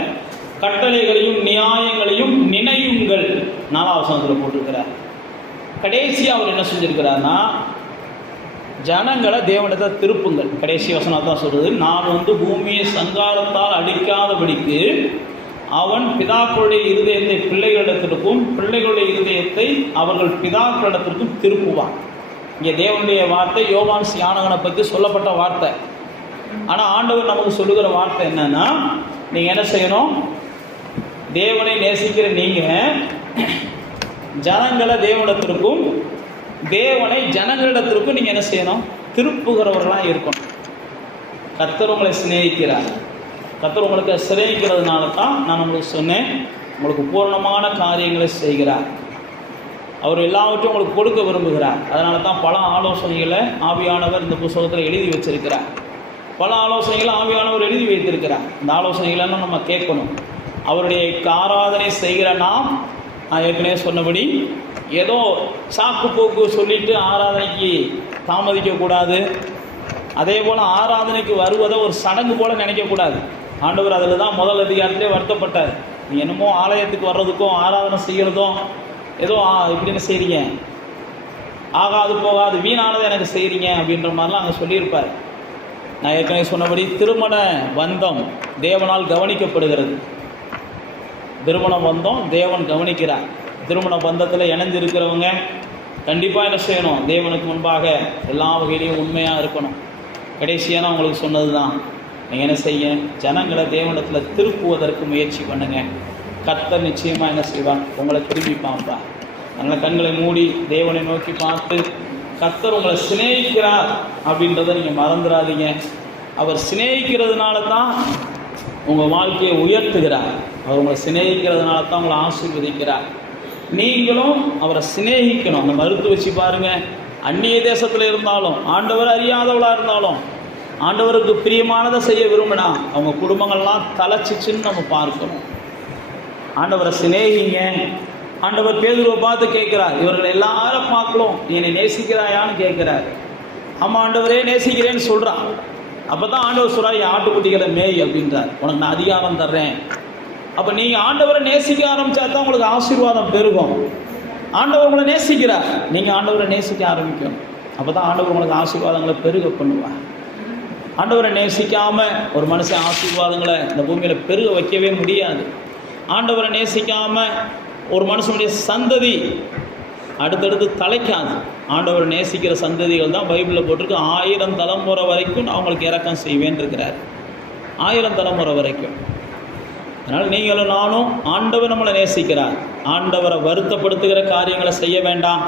கட்டளைகளையும் நியாயங்களையும் நினையுங்கள் 4ஆம் வசனத்தில் போட்டிருக்கிறார். கடைசியாக அவர் என்ன செஞ்சிருக்கிறார்னா, ஜனங்களை தேவனிடத்தை திருப்புங்கள். கடைசி வசனம் தான் சொல்கிறது, நான் பூமியை சங்காரத்தால் அடிக்காதபடிக்கு அவன் பிதாக்களுடைய இருதயத்தை பிள்ளைகளிடத்திற்கும் பிள்ளைகளுடைய இருதயத்தை அவர்கள் பிதாக்களிடத்திற்கும் திருப்புவான். இங்கே தேவனுடைய வார்த்தை யோவான் ஸ்நானகனை பற்றி சொல்லப்பட்ட வார்த்தை. ஆனால் ஆண்டவர் நமக்கு சொல்லுகிற வார்த்தை என்னன்னா, நீங்கள் என்ன செய்யணும், தேவனை நேசிக்கிற நீங்கள் ஜனங்களை தேவனிடத்திற்கும் தேவனை ஜனங்களிடத்திற்கும் நீங்கள் என்ன செய்யணும், திருப்புகிறவர்களாக இருக்கணும். கர்த்தர் உங்களை சிநேகிக்கிறார். கர்த்தர் உங்களுக்கு சிநேகிக்கிறதுனால தான் நான் உங்களுக்கு சொன்னேன், உங்களுக்கு பூரணமான காரியங்களை செய்கிறார். அவர் எல்லாவற்றையும் உங்களுக்கு கொடுக்க விரும்புகிறார். அதனால தான் பல ஆலோசனைகளை ஆவியானவர் இந்த புத்தகத்தில் எழுதி வச்சிருக்கிறார். பல ஆலோசனைகளை ஆவியானவர் எழுதி வைத்திருக்கிறார். இந்த ஆலோசனைகளெல்லாம் நம்ம கேட்கணும். அவருடைய ஆராதனை செய்கிற நாம் ஏற்கனவே சொன்னபடி ஏதோ சாக்கு போக்கு சொல்லிட்டு ஆராதனைக்கு தாமதிக்கக்கூடாது. அதே போல் ஆராதனைக்கு வருவதை ஒரு சடங்கு போல் நினைக்கக்கூடாது. ஆண்டவர் அதில் தான் முதல் அதிகாரத்திலே வருத்தப்பட்டார். நீ என்னமோ ஆலயத்துக்கு வர்றதுக்கும் ஆராதனை செய்கிறதும் ஏதோ இப்படின்னு செய்கிறீங்க, ஆகாது போகாது வீணானதை எனக்கு செய்கிறீங்க அப்படின்ற மாதிரிலாம் அங்கே சொல்லியிருப்பார். நான் ஏற்கனவே சொன்னபடி திருமண பந்தம் தேவனால் கவனிக்கப்படுகிறது. திருமண பந்தம் தேவன் கவனிக்கிறார். திருமண பந்தத்தில் இணைஞ்சிருக்கிறவங்க கண்டிப்பாக என்ன செய்யணும், தேவனுக்கு முன்பாக எல்லா வகையிலையும் உண்மையாக இருக்கணும். கடைசியாக நான் உங்களுக்கு சொன்னது தான், நீங்கள் என்ன செய்ய, ஜனங்களை தேவனிடத்தில் திருப்புவதற்கு முயற்சி பண்ணுங்கள். கர்த்தர் நிச்சயமாக என்ன செய்வார், உங்களை திரும்பி பார்ப்பார். அதனால் கண்களை மூடி தேவனை நோக்கி பார்த்து, கர்த்தர் உங்களை சிநேகிக்கிறார் அப்படின்றத நீங்கள் மறந்துடாதீங்க. அவர் சிநேகிக்கிறதுனால தான் உங்கள் வாழ்க்கையை உயர்த்துகிறார். அவர் உங்களை சிநேகிக்கிறதுனால தான் உங்களை ஆசீர்வதிக்கிறார். நீங்களும் அவரை சிநேகிக்கணும். அந்த மறுத்து வச்சு பாருங்கள். அந்நிய தேசத்தில் இருந்தாலும், ஆண்டவர் அறியாதவளாக இருந்தாலும், ஆண்டவருக்கு பிரியமானதை செய்ய விரும்பினா அவங்க குடும்பங்கள்லாம் தலைச்சிச்சுன்னு நம்ம பார்க்கணும். ஆண்டவரை சிநேகிங்க. ஆண்டவர் பேதுருவை பார்த்து கேட்குறார், இவர்கள் எல்லாரும் பார்க்கலாம், நீ என்னை நேசிக்கிறாயான்னு கேட்குறாரு. ஆமாம் ஆண்டவரே நேசிக்கிறேன்னு சொல்கிறான். அப்போ தான் ஆண்டவர் சொல்கிறார், என் ஆட்டுக்குட்டிகளை மேய் அப்படின்றார். உனக்கு நான் அதிகாரம் தர்றேன், அப்போ நீங்கள் ஆண்டவரை நேசிக்க ஆரம்பித்தா தான் உங்களுக்கு ஆசீர்வாதம் பெருகும். ஆண்டவர் உங்களை நேசிக்கிறார், நீங்கள் ஆண்டவரை நேசிக்க ஆரம்பிக்கணும். அப்போ தான் ஆண்டவர் உங்களுக்கு ஆசீர்வாதங்களை பெருக பண்ணுவார். ஆண்டவரை நேசிக்காமல் ஒரு மனுஷன் ஆசீர்வாதங்களை இந்த பூமியில் பெருக வைக்கவே முடியாது. ஆண்டவரை நேசிக்காமல் ஒரு மனுஷனுடைய சந்ததி அடுத்தடுத்து தலைக்காது. ஆண்டவரை நேசிக்கிற சந்ததிகள் தான் பைபிளில் போட்டிருக்கு 1000 தலைமுறை வரைக்கும் அவங்களுக்கு இரக்கம் செய்வேன் இருக்கிறார். 1000 தலைமுறை வரைக்கும். அதனால் நீங்களும் நானும் ஆண்டவர் நம்மளை நேசிக்கிறார். ஆண்டவரை வருத்தப்படுத்துகிற காரியங்களை செய்ய வேண்டாம்.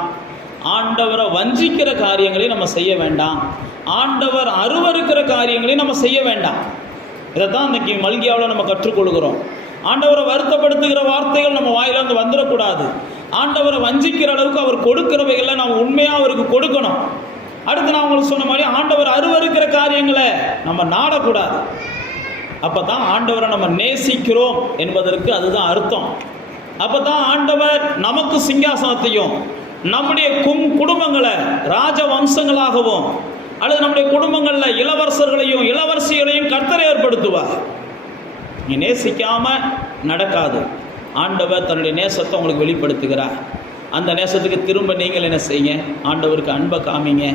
ஆண்டவரை வஞ்சிக்கிற காரியங்களையும் நம்ம செய்ய வேண்டாம். ஆண்டவர் அருவருக்கிற காரியங்களையும் நம்ம செய்ய வேண்டாம். இதைத்தான் இன்றைக்கி மல்கியாவில் நம்ம கற்றுக்கொள்கிறோம். ஆண்டவரை வருத்தப்படுத்துகிற வார்த்தைகள் நம்ம வாயிலிருந்து வந்துடக்கூடாது. ஆண்டவரை வஞ்சிக்கிற அளவுக்கு அவர் கொடுக்கிறவைகளை நம்ம உண்மையாக அவருக்கு கொடுக்கணும். அடுத்து நான் உங்களுக்கு சொன்ன மாதிரி ஆண்டவர் அருவருக்கிற காரியங்களை நம்ம நாடக்கூடாது. அப்போ தான் ஆண்டவரை நம்ம நேசிக்கிறோம் என்பதற்கு அதுதான் அர்த்தம். அப்போ தான் ஆண்டவர் நமக்கு சிங்காசனத்தையும் நம்முடைய குடும்பங்களை ராஜ வம்சங்களாகவும் அல்லது நம்முடைய குடும்பங்களில் இளவரசர்களையும் இளவரசிகளையும் கர்த்தர் ஏற்படுத்துவார். நீ நேசிக்காமல் நடக்காது. ஆண்டவர் தன்னுடைய நேசத்தை உங்களுக்கு வெளிப்படுத்துகிறார். அந்த நேசத்துக்கு திரும்ப நீங்கள் என்ன செய்யுங்க? ஆண்டவருக்கு அன்பை காமிங்க.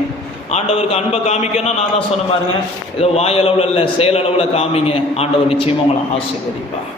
ஆண்டவருக்கு அன்பை காமிக்கணும். நான் தான் சொன்ன பாருங்க, ஏதோ வாயளவில் இல்லை செயலளவில் காமிங்க. ஆண்டவர் நிச்சயமாக உங்களை ஆசீர்வதிப்பார்.